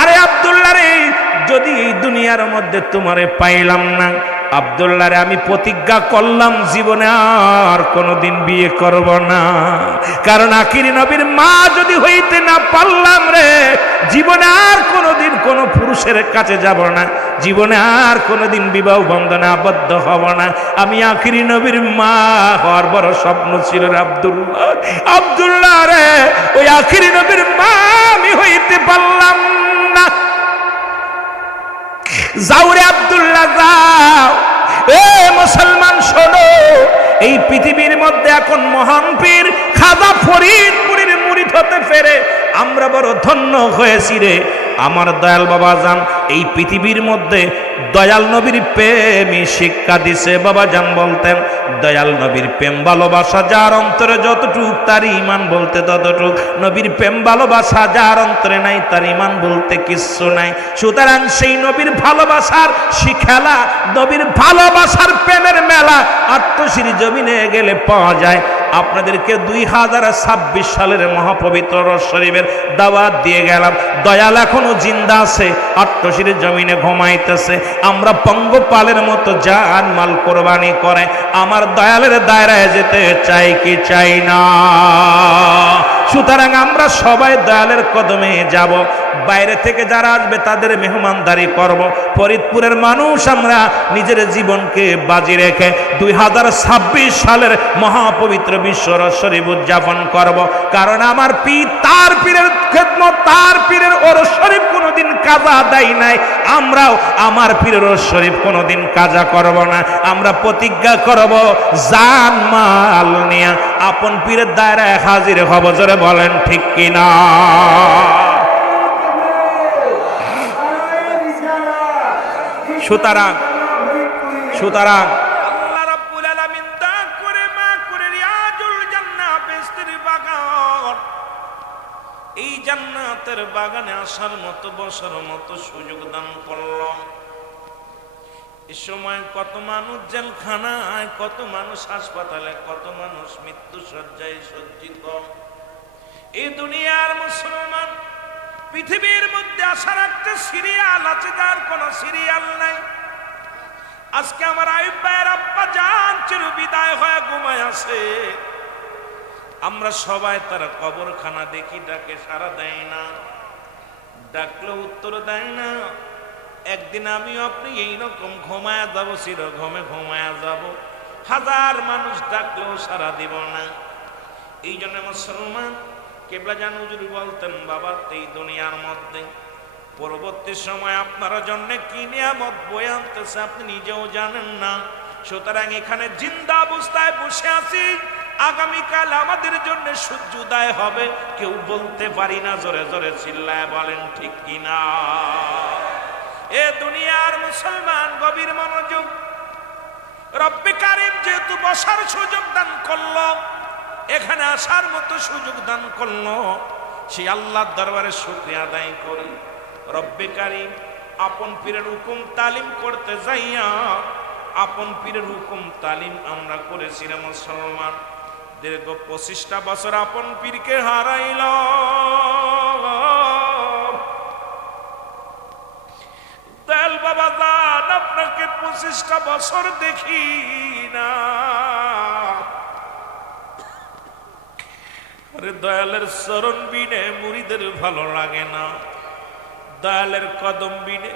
আরে আব্দুল্লাহ রে, যদি এই দুনিয়ার মধ্যে তোমারে পাইলাম না, আব্দুল্লাহ রে আমি প্রতিজ্ঞা করলাম জীবনে আর কোনোদিন বিয়ে করব না, কারণ আখিরি নবীর মা যদি হইতে না পারলাম রে, জীবনে আর কোনোদিন কোনো পুরুষের কাছে যাব না, জীবনে আর কোনোদিন বিবাহ বন্ধনে আবদ্ধ হব না। আমি আখিরি নবীর মা হওয়ার বড় স্বপ্ন ছিল রে আব্দুল্লাহ। আব্দুল্লাহ রে, ওই আখিরি নবীর মা আমি হইতে পারলাম না। যাও রে আব্দুল্লাহ যাও। এ মুসলমান শোনো, এই পৃথিবীর মধ্যে এখন মহান পীর খাজা ফরিদপুরের মুরিদ হতে পেরে আমরা বড় ধন্য হয়েছি রে। আমার দয়াল বাবা জান এই পৃথিবীর মধ্যে দয়াল নবীর প্রেমই শিক্ষা দিছে। বাবা জান বলতেন, দয়াল নবীর প্রেম ভালোবাসা যার অন্তরে যতটুক, তার ইমান বলতে ততটুক। নবীর প্রেম ভালোবাসা যার অন্তরে নাই, তার ইমান বলতে কিচ্ছু নাই। সুতরাং সেই নবীর ভালোবাসার শিখালা, নবীর ভালোবাসার প্রেমের মেলা আত্মশির জমিনে গেলে পাওয়া যায়। আপনাদেরকে 2026 সালের মহাপবিত্র রস শরীফের দাওয়াত দিয়ে গেলাম। দয়াল এখনো জিন্দা আছে, আত্মশির জমিনে ঘুমাইতেছে। আমরা পঙ্গপালের মতো জান মাল কোরবানি করে আমার দয়ালের দায়রায় যেতে চাই কি চাই না? সুতরাং আমরা সবাই দয়ালের কদমে যাব। বাইরে থেকে যারা আসবে তাদের মেহমানদারি করব। ফরিদপুরের মানুষ আমরা নিজের জীবনকে বাজি রেখে 2026 সালের মহাপবিত্র বিশ্ব রস শরীফ উদযাপন করব। কারণ আমার পীর, তার পীরের খেদমত, তার পীরের ওরস শরীফ কোনোদিন কাজা দেয় নাই। আমরাও আমার পীরের ওরস শরীফ কোনোদিন কাজা করব না। আমরা প্রতিজ্ঞা করব জান মাল নিয়ে আপন পীরের দায়রায় হাজির হব। জোরে বলেন ঠিক কিনা? সুতরাং আল্লাহ রাব্বুল আলামিন দান করে মা করে রিয়াজুল জান্নাহ বেহেশতের বাগান, এই জান্নাতের বাগানে আসার মতো, বসার মতো সুযোগ দান করল। এই সময় কত মানুষ জেলখানায়, কত মানুষ হাসপাতালে, কত মানুষ মৃত্যু শয্যায় সজ্জিত। এই দুনিয়ার মুসলমান পৃথিবীর মধ্যে আসার একটা সিরিয়াল আছে, যার কোনো সিরিয়াল নাই। আজকে আমার আইয়ুব ভাইয়ের আব্বা জান চির বিদায় হয়ে ঘুমায় আছে। আমরা সবাই তার কবরখানা দেখি, ডাকে সাড়া দেয় না, ডাকলেও উত্তর দেয় না। একদিন আমি আপনি এইরকম ঘুমায়া যাব, চিরঘুমে ঘুমায়া যাব। হাজার মানুষ ডাকলেও সাড়া দিব না। এই জন্য মুসলমান কেবলা জান হুজুর বলতেন, বাবা এই দুনিয়ার মধ্যে পরবর্তী সময় আপনার জন্য কি নিয়ামত বয়ে আনতেছে আপনি নিজেও জানেন না। সুতরাং এখানে জিন্দা অবস্থায় বসে আছি, আগামীকাল আমাদের জন্য সূর্য উদয় হবে কেউ বলতে পারি না। জোরে জোরে চিল্লায় বলেন ঠিক কিনা? এ দুনিয়ার মুসলমান গভীর মনোযোগ। রব্বে কারীম যেহেতু বসার সুযোগ দান করলো, এখানে আসার মতো সুযোগ দান করলো, সেই আল্লাহর দরবারে শুকরিয়া আদায় করি। রব্বে কারীম আপন পীরের হুকুম তালিম করতে যাইয়া আপন পীরের হুকুম তালিম আমরা করেছি রে মুসলমান। দীর্ঘ 25টা বছর আপন পীরকে হারাইল। দয়াল বাবা জান, আপনাকে 25টা বছর দেখি না। আরে দয়ালের চরণ বিনে মুরিদের ভালো লাগে না, দয়ালের কদম বিনে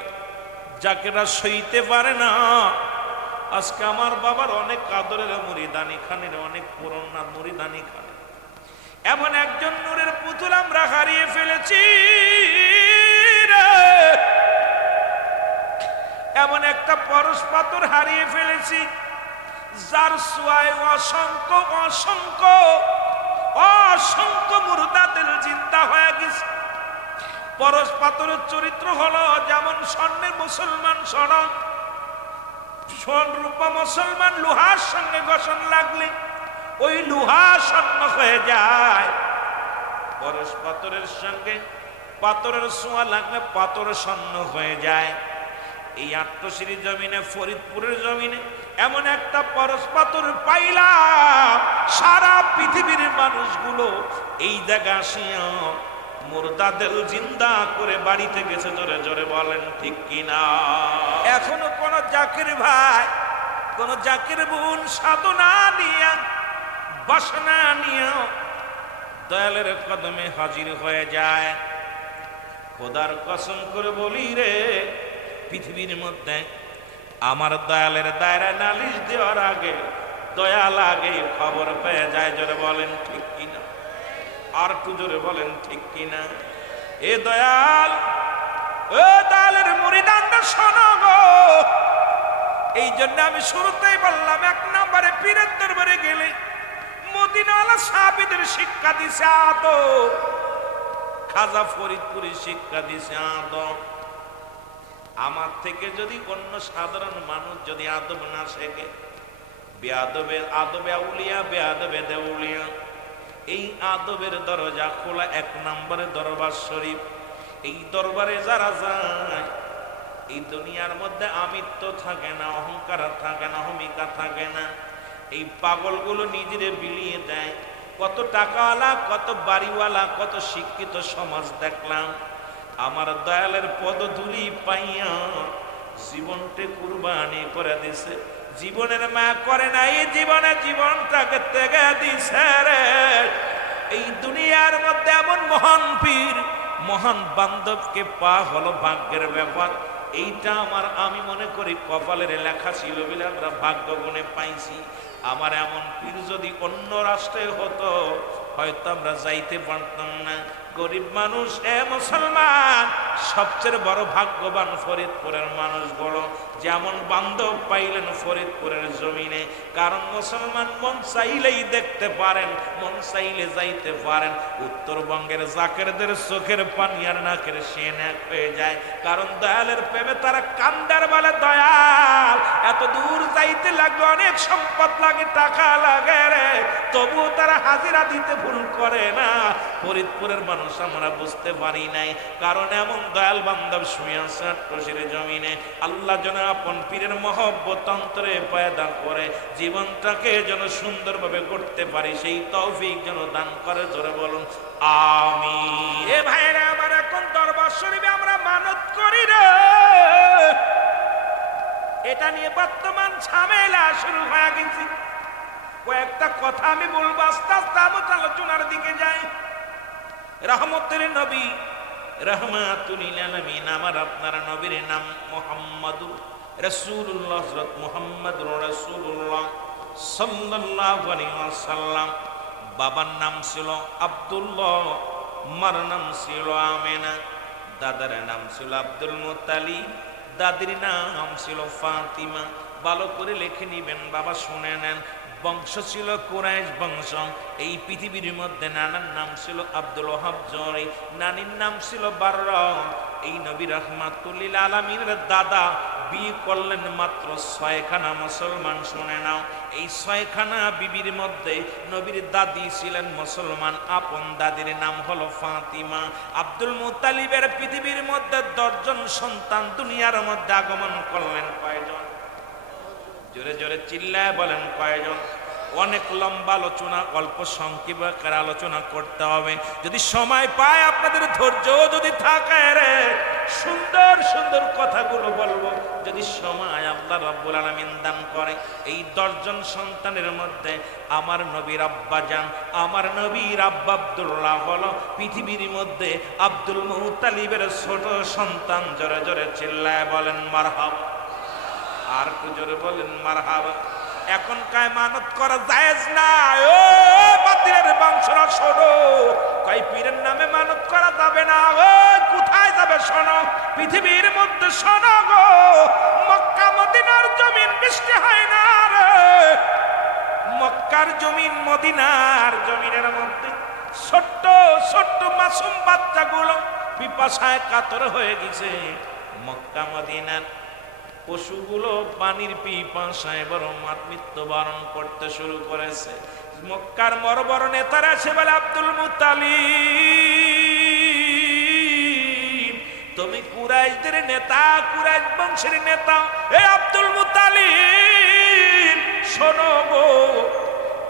যাকেরা সইতে পারে না। আজকে আমার বাবার অনেক আদরের মুরিদানি খানের, অনেক পুরোনা মুরিদানি খানের এমন একজন নূরের পুতুল আমরা হারিয়ে ফেলেছি। এমন একটা পরশ পাথর হারিয়ে ফেলেছি, যার ছোঁয়ায় অসংখ্য অসংখ্য অসংখ্য মুর্দাদের জিন্দা হয়ে গেছে। পরশ পাথরের চরিত্র হলো যেমন স্বর্ণের মুসলমান স্বর্ণ, স্বর্ণ রূপা মুসলমান লোহার সঙ্গে ঘষণ লাগলে ওই লোহা স্বর্ণ হয়ে যায়। পরশ পাথরের সঙ্গে পাথরের ছোঁয়া লাগলে পাথর স্বর্ণ হয়ে যায়। এই আট্টশিরি জমিনে, ফরিদপুরের জমিনে এমন একটা পরশ পাথর পাইলাম, সারা পৃথিবীর মানুষগুলো এই জায়গা আসিয়া মুর্দাদের জিন্দা করে বাড়িতে গেছে। জোরে জোরে বলেন ঠিক কিনা? এখনো কোন জাকির ভাই, কোন জাকির বোন সাধনা নিয়া বাসনা নিয়া দয়ালের কদমে হাজির হয়ে যায়। খোদার কসম করে বলি রে, পৃথিবীর মধ্যে আমার দয়ালের দায়রা নালিশ দেওয়ার আগে দয়াল আগে খবর পেয়ে যায়। জোরে বলেন ঠিক কিনা? আর একটু জোরে বলেন ঠিক কিনা? এ দয়াল, ও দয়ালের মুরিদানরা শোনো গো। এই জন্য আমি শুরুতেই বললাম, 1 নম্বরে পীরের দরবারে গেলে মদিনাওয়ালা সাহাবীদের শিক্ষা দিছে আদব, খাজা ফরিদপুরি শিক্ষা দিছে আদব। আমার থেকে যদি অন্য সাধারণ মানুষ যদি আদব না শেখে, বেয়াদবে আদবে আউলিয়া, বেয়াদবে দেউলিয়া। এই আদবের দরজা খোলা 1 নম্বরে দরবার শরীফ। এই দরবারে যারা যায়, এই দুনিয়ার মধ্যে আমিত্ব থাকে না, অহংকার থাকে না, অহমিকা থাকে না। এই পাগলগুলো নিজেরে বিলিয়ে দেয়। কত টাকাওয়ালা, কত বাড়িওয়ালা, কত শিক্ষিত সমাজ দেখলাম, আমার দয়ালের পদধূলি পাইয়া জীবনকে কুরবানি করে দিছে। জীবনের মায়া করে না, এই জীবনে জীবনটাকে ত্যাগে দিছে রে। এই দুনিয়ার মধ্যে এমন মহান পীর, মহান বান্ধবকে পা হলো ভাগ্যের ব্যাপার। এইটা আমার, আমি মনে করি কপালের লেখা ছিল বলে আমরা ভাগ্য গুণে পাইছি। আমার এমন পীর যদি অন্য রাষ্ট্রে হতো, হয়তো আমরা যাইতে পারতাম না। গরিব মানুষ, এ মুসলমান, সবচেয়ে বড় ভাগ্যবান ফরিদপুরের মানুষগুলো। যেমন বান্ধব পাইলেন ফরিদপুরের জমিনে, কারণ মুসলমান মন চাইলেই দেখতে পারেন, মন চাইলে যাইতে পারেন। উত্তরবঙ্গের জাকেরদের চোখের পানি আর নাকের সেন এক হয়ে যায়, কারণ দয়ালের প্রেমে তারা কান্দার বলে, দয়াল এত দূর যাইতে লাগবে, অনেক সম্পদ লাগে, টাকা লাগে রে, তবুও তারা হাজিরা দিতে ভুল করে না। ফরিদপুরের মানুষ আমরা বুঝতে পারি নাই, কারণ এমন দয়াল বান্ধব শুয়ে আছে আট্টশির জমিনে। আল্লাহ যেন আপন পীরের মহব্বত অন্তরে পয়দা করে জীবনটাকে যেন সুন্দরভাবে করতে পারি, সেই তৌফিক যেন দান করে। জোরে বলুন আমিন। এ ভাইরা আমার, এখন দরবার শরীফে আমরা মানত করি রে, এটা নিয়ে বর্তমান ঝামেলা শুরু হয়ে গেছে। কয়েকটা কথা আমি বলবো, আস্তে আস্তে আলোচনার দিকে যাই। রহমতের নবী, রাহমাতুল লিল আলামিন, আমার আপনার নবীর নাম মুহাম্মাদুর রাসূলুল্লাহ, হযরত মুহাম্মদুর রাসূলুল্লাহ সাল্লাল্লাহু আলাইহি ওয়াসাল্লাম। বাবার নাম ছিল আব্দুল্লাহ, মার নাম ছিল আমেনা, দাদার নাম ছিল আব্দুল মুত্তালিব, দাদির নাম ছিল ফাতিমা। ভালো করে লিখে নিবেন বাবা, শুনে নেন। বংশ ছিল কুরাইশ বংশ। এই পৃথিবীর মধ্যে নানার নাম ছিল আব্দুল ওয়াহাব জরি, নানির নাম ছিল বাররা। এই নবী রাহমাতুল লিল আলামিনের দাদা বিয়ে করলেন মাত্র 6খানা মুসলমান। শুনে নাও, এই 6খানা বিবির মধ্যে নবীর দাদি ছিলেন মুসলমান, আপন দাদির নাম হলো ফাতিমা। আব্দুল মুত্তালিবের পৃথিবীর মধ্যে 10 জন সন্তান দুনিয়ার মধ্যে আগমন করলেন। কয়জন? জোরে জোরে চিল্লায় বলেন কয়জন? অনেক লম্বা আলোচনা অল্প সংক্ষেপ আকারে আলোচনা করতে হবে। যদি সময় পায় আপনাদের ধৈর্য যদি থাকে রে সুন্দর সুন্দর কথাগুলো বলবো। যদি সময় আল্লাহ রাব্বুল আলামিন দান করে এই 10 জন সন্তানের মধ্যে আমার নবীর আব্বা জান আমার নবীর আব্বা আব্দুল্লাহ হলো পৃথিবীর মধ্যে আব্দুল মুত্তালিবের ছোট সন্তান। জোরে জোরে চিল্লায় বলেন মারহাবা। আর একটু জোরে বলেন মারহাবা। এখন কায় মানত করা জায়েজ না। ও বাতিলের বংশরা শোনো, কয় পীরের নামে মানত করা যাবে না। ও কোথায় যাবে শোনো, পৃথিবীর মধ্যে শোনো গো, মক্কা মদিনার জমিন বৃষ্টি হয় না রে। মক্কার জমিন মদিনার জমিনের মধ্যে ছোট্ট ছোট্ট মাসুম বাচ্চাগুলো পিপাসায় কাতর হয়ে গেছে। মক্কা মদিনার পশুগুলো পানির পিপাসায় বড় মৃত্যুবরণ করতে শুরু করেছে। মক্কার বড় বড় নেতারা এসে বলে আব্দুল মুত্তালিব তুমি কুরাইশদের নেতা, কুরাইশ বংশের নেতা, হে আব্দুল মুত্তালিব শোনো গো,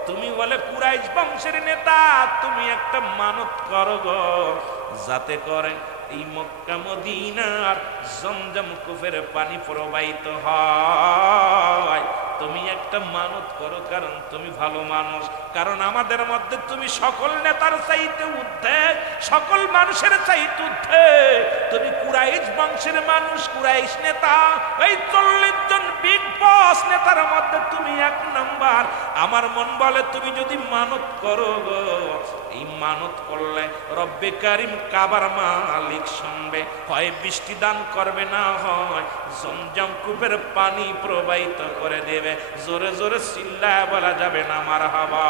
তুমি বলে কুরাইশ বংশের নেতা, তুমি একটা মানত করো গো, যাতে করে এই মক্কা মদিনার জমজম কূপের পানি প্রবাহিত হয়। তুমি একটা মানত করো, কারণ তুমি ভালো মানুষ, কারণ আমাদের মধ্যে তুমি সকল নেতার চাইতে ঊর্ধ্বে, সকল মানুষের চাইতে ঊর্ধ্বে। তুমি কুরাইশ বংশের মানুষ, কুরাইশ নেতা, এই 40 জন বিগ বস নেতার মধ্যে তুমি 1 নাম্বার। আমার মন বলে তুমি যদি মানত করো গো, এই মানত করলে রব্বে কারিম কাবার মালিক শুনবে, হয় বৃষ্টি দান করবে, না হয় জমজম কূপের পানি প্রবাহিত করে দেবে। জোরে জোরে চিল্লায় বলা যাবে না মারহাবা।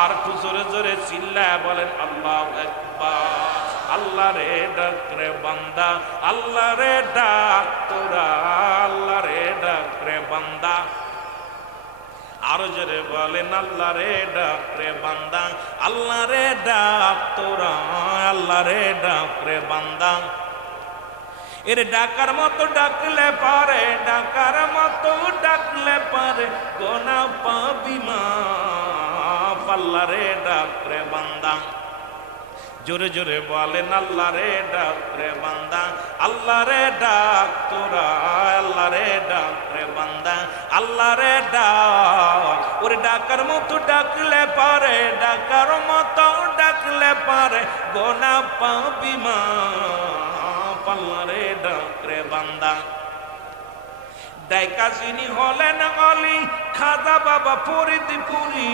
আর একটু জোরে জোরে চিল্লায় বলেন আল্লাহু আকবার। আল্লাহ রে ডাক রে বান্দা, আল্লাহ রে ডাক তোরা, আল্লাহ রে ডাক রে বান্দা। আরো জোরে বলেন আল্লাহ রে ডাক রে বান্দা, আল্লাহ রে ডাক তোরা, আল্লাহ রে ডাক রে বান্দা। এর ডাকার মতো ডাকলে পারে, ডাকার মতো ডাকলে পারে, গোনা পাবি মাফ। আল্লাহ রে ডাক রে বান্দা। জোরে জোরে বলেন আল্লাহ রে ডাক রে বান্দা, আল্লাহ রে ডাক তোরা, আল্লাহ রে ডাক রে বান্দা, আল্লাহ রে ডাক। ওরে ডাকার মতো ডাকলে পারে, ডাকার মতো ডাকলে পারে, গোনা পাবি মাফ। আল্লাহ রে ডাক রে বান্দা। ডাইকা যিনি হলেন অলি খাজা বাবা ফরিদপুরি,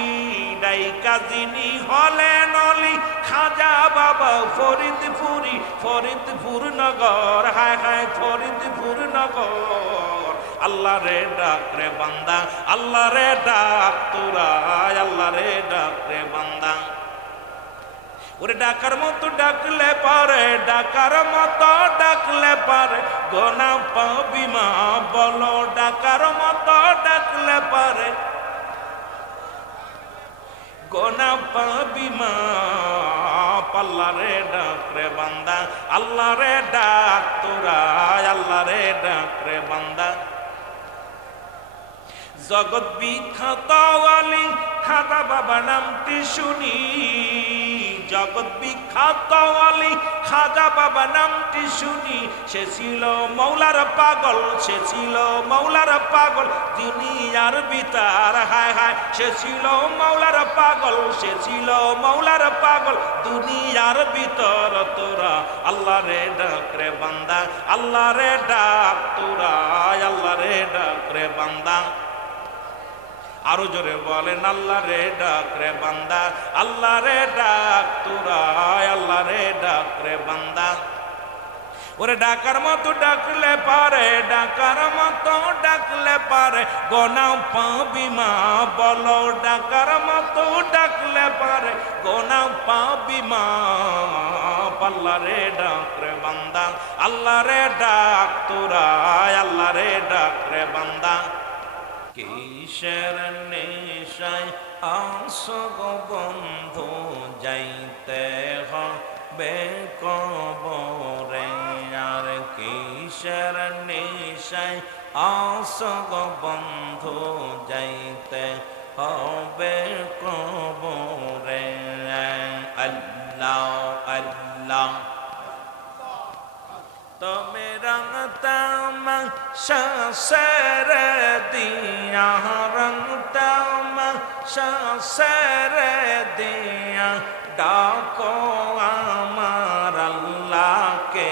ডাইকা যিনি হলেন অলি খাজা বাবা ফরিদপুরি, ফরিদপুর নগর, হায় হায় ফরিদপুর নগর। আল্লাহ রে ডাক রে বান্দা, আল্লাহ রে ডাক তোরা, আল্লাহ রে ডাক রে বান্দা। ওরে ডাকার মতো ডাকলে পারে, ডাকার মতো ডাকলে পারে, গোনা পাবি মা। বলো ডাকার মতো ডাকলে পারে, গোনা পাবি মা। আল্লাহ রে ডাক রে বান্দা, আল্লাহ রে ডাক তোরা, আল্লাহ রে ডাক রে বান্দা। জগৎ বিখ্যাত আলী খাজা বাবা নামটি শুনি, জগৎ বিখ্যাত আলী খাজা বাবা নামটি শুনি। সে ছিল মৌলার পাগল, সে ছিল মৌলার পাগল দুনিয়ার ভিতর, হায় হায় সে ছিল মৌলার পাগল, সে ছিল মৌলার পাগল দুনিয়ার ভিতর। তোরা আল্লাহ রে ডাক রে বান্দা, আল্লাহ রে ডাক তোরা, আল্লাহ রে ডাক রে বান্দা। আরো জোরে বলেন আল্লাহ রে ডাক রে বান্দা, আল্লাহ রে ডাক তোরা, আল্লাহ রে ডাক রে বান্দা। ওরে ডাকার মতো ডাকলে পারে, ডাকার মতো ডাকলে পারে, গোনা পাবি মা। বলো ডাকার মতো ডাকলে পারে, গোনা পাবি মা। আল্লাহ রে ডাক রে বান্দা, আল্লাহ রে ডাক তোরা, আল্লাহ রে ডাক রে বান্দা। কিসের নেশায় আসো গো বন্ধু, যাইতে হবে কবরে। আর কিসের নেশায় আসো গো বন্ধু, যাইতে হবে কবরে আল্লাহ আল্লাহ তো মেরা তামাশা সর দিয়া তামাশা সর দিয়া ডাকো আমার আল্লাহকে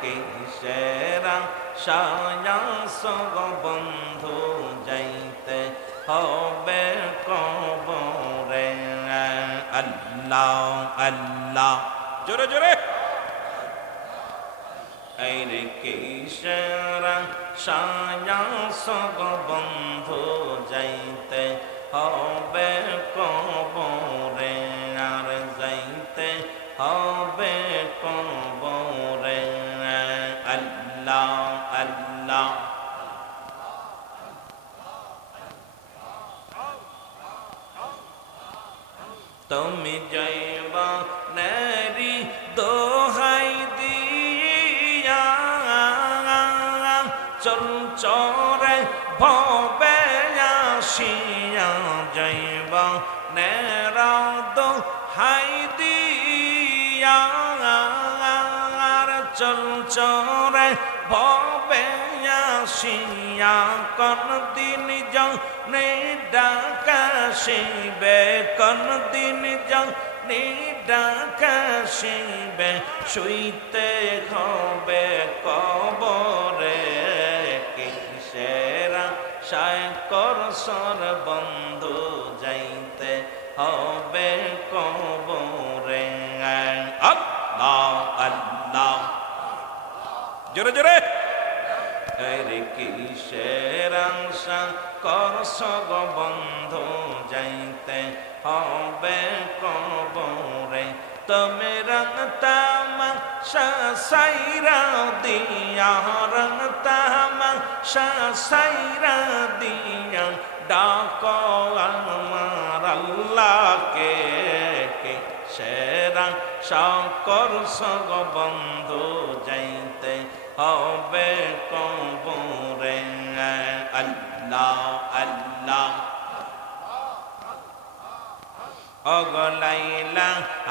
কিসেরা সায়া সগ বন্ধু যাইতে হবে কবরে আল্লাহ আল্লাহ জোরে জোরে রে কিসেরা সায়া সগ বন্ধু যাইতে হবে কবরে আর যাইতে হবে কবরে আল্লাহ আল্লাহ তুমি যাইবা নারী দোহাই দিয়া চল চরে ভবে আসিয়া যাইবা নেরা দোহাই দিয়া চল চরে ভবে আসিয়া কোন দিন যাও ডাকাশিবে কোন দিন যাও ডাকাশিবে শুইতে হবে কবরে কিসেরা সায় করসর বন্ধু যাইতে হবে কবরে আল্লাহ আল্লাহ জোরে জোরে রে কিসের আশা করছ গো বন্ধু যাইতে হবে কবরে তুমি রং তামাশা সাইরা দিয়া রং তামাশা সাইরা দিয়া ডাকো আমার আল্লাহকে কিসের আশা করছ গো বন্ধু যাইতে হবে কবরে আল্লাহ আল্লাহ অগলাইলা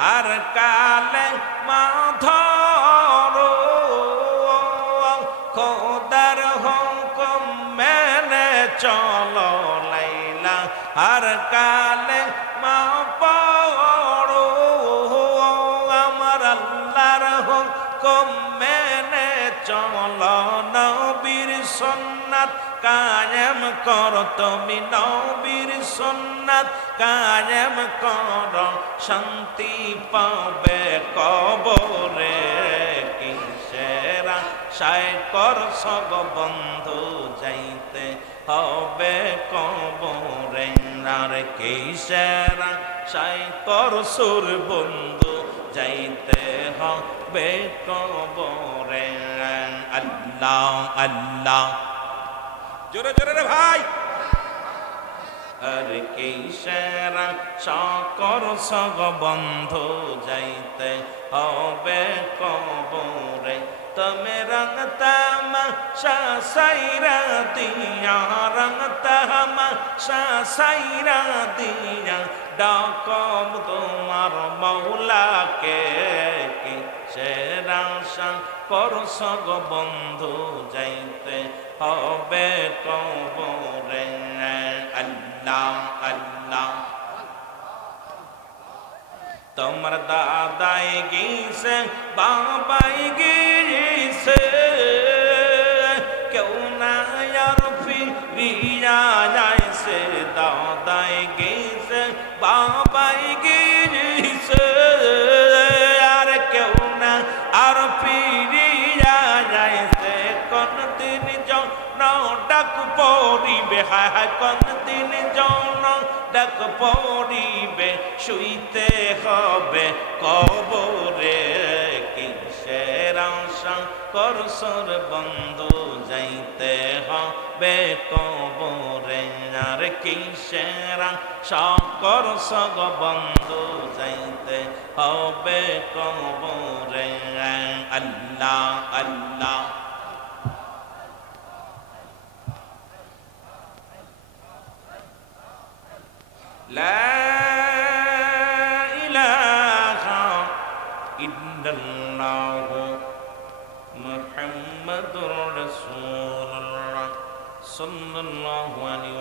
আর কালে মাধর খোদার হুকুম মেনে চলো লাইলা আর কালে মা পড়ো আমার আল্লাহর হুকুম মেনে চলো নবীর সুন্নাত কায়েম কর তুমি নবীর সুন্নাত কায়েম কর শান্তি পাবে কবরে কিসেরা সায় কর সব বন্ধু যাইতে হবে কবরে আর কিসেরা সায় কর সুর বন্ধু যাইতে হবে কবরে আল্লাহ আল্লাহ জোরে জোরে রে ভাই আর কিসেরা সকর সগ বন্ধু যাইতে হবে কবরে তুমি রং তামাশা সাইরা দিয়া রং তামাশা সাইরা দিয়া ডাকো তোমার মৌলাকে কিসেরা সকর সগ বন্ধু যাইতে হবে কবরে আল্লাহ আল্লাহ তোমার দাদাই গিয়েছে বাবাই গিয়েছে কেউ না আর ফিরিয়া যাইছে দাদাই গিয়েছে বাবাই গিয়েছে আর কেউ না আর ফিরিয়া যাইছে কোন দিন ডাক পড়িবে হায় হায় কোন দিন জন ডাক পড়িবে শুইতে হবে কবরে কিসের আশা করসর বন্ধু যাইতে হবে কবরে আর কিসের আশা করসগ বন্ধু যাইতে হবে কবরে আল্লাহ আল্লাহ লা ইলাহা ইল্লাল্লাহ মুহাম্মাদুর রাসূলুল্লাহ সাল্লাল্লাহু আলাইহি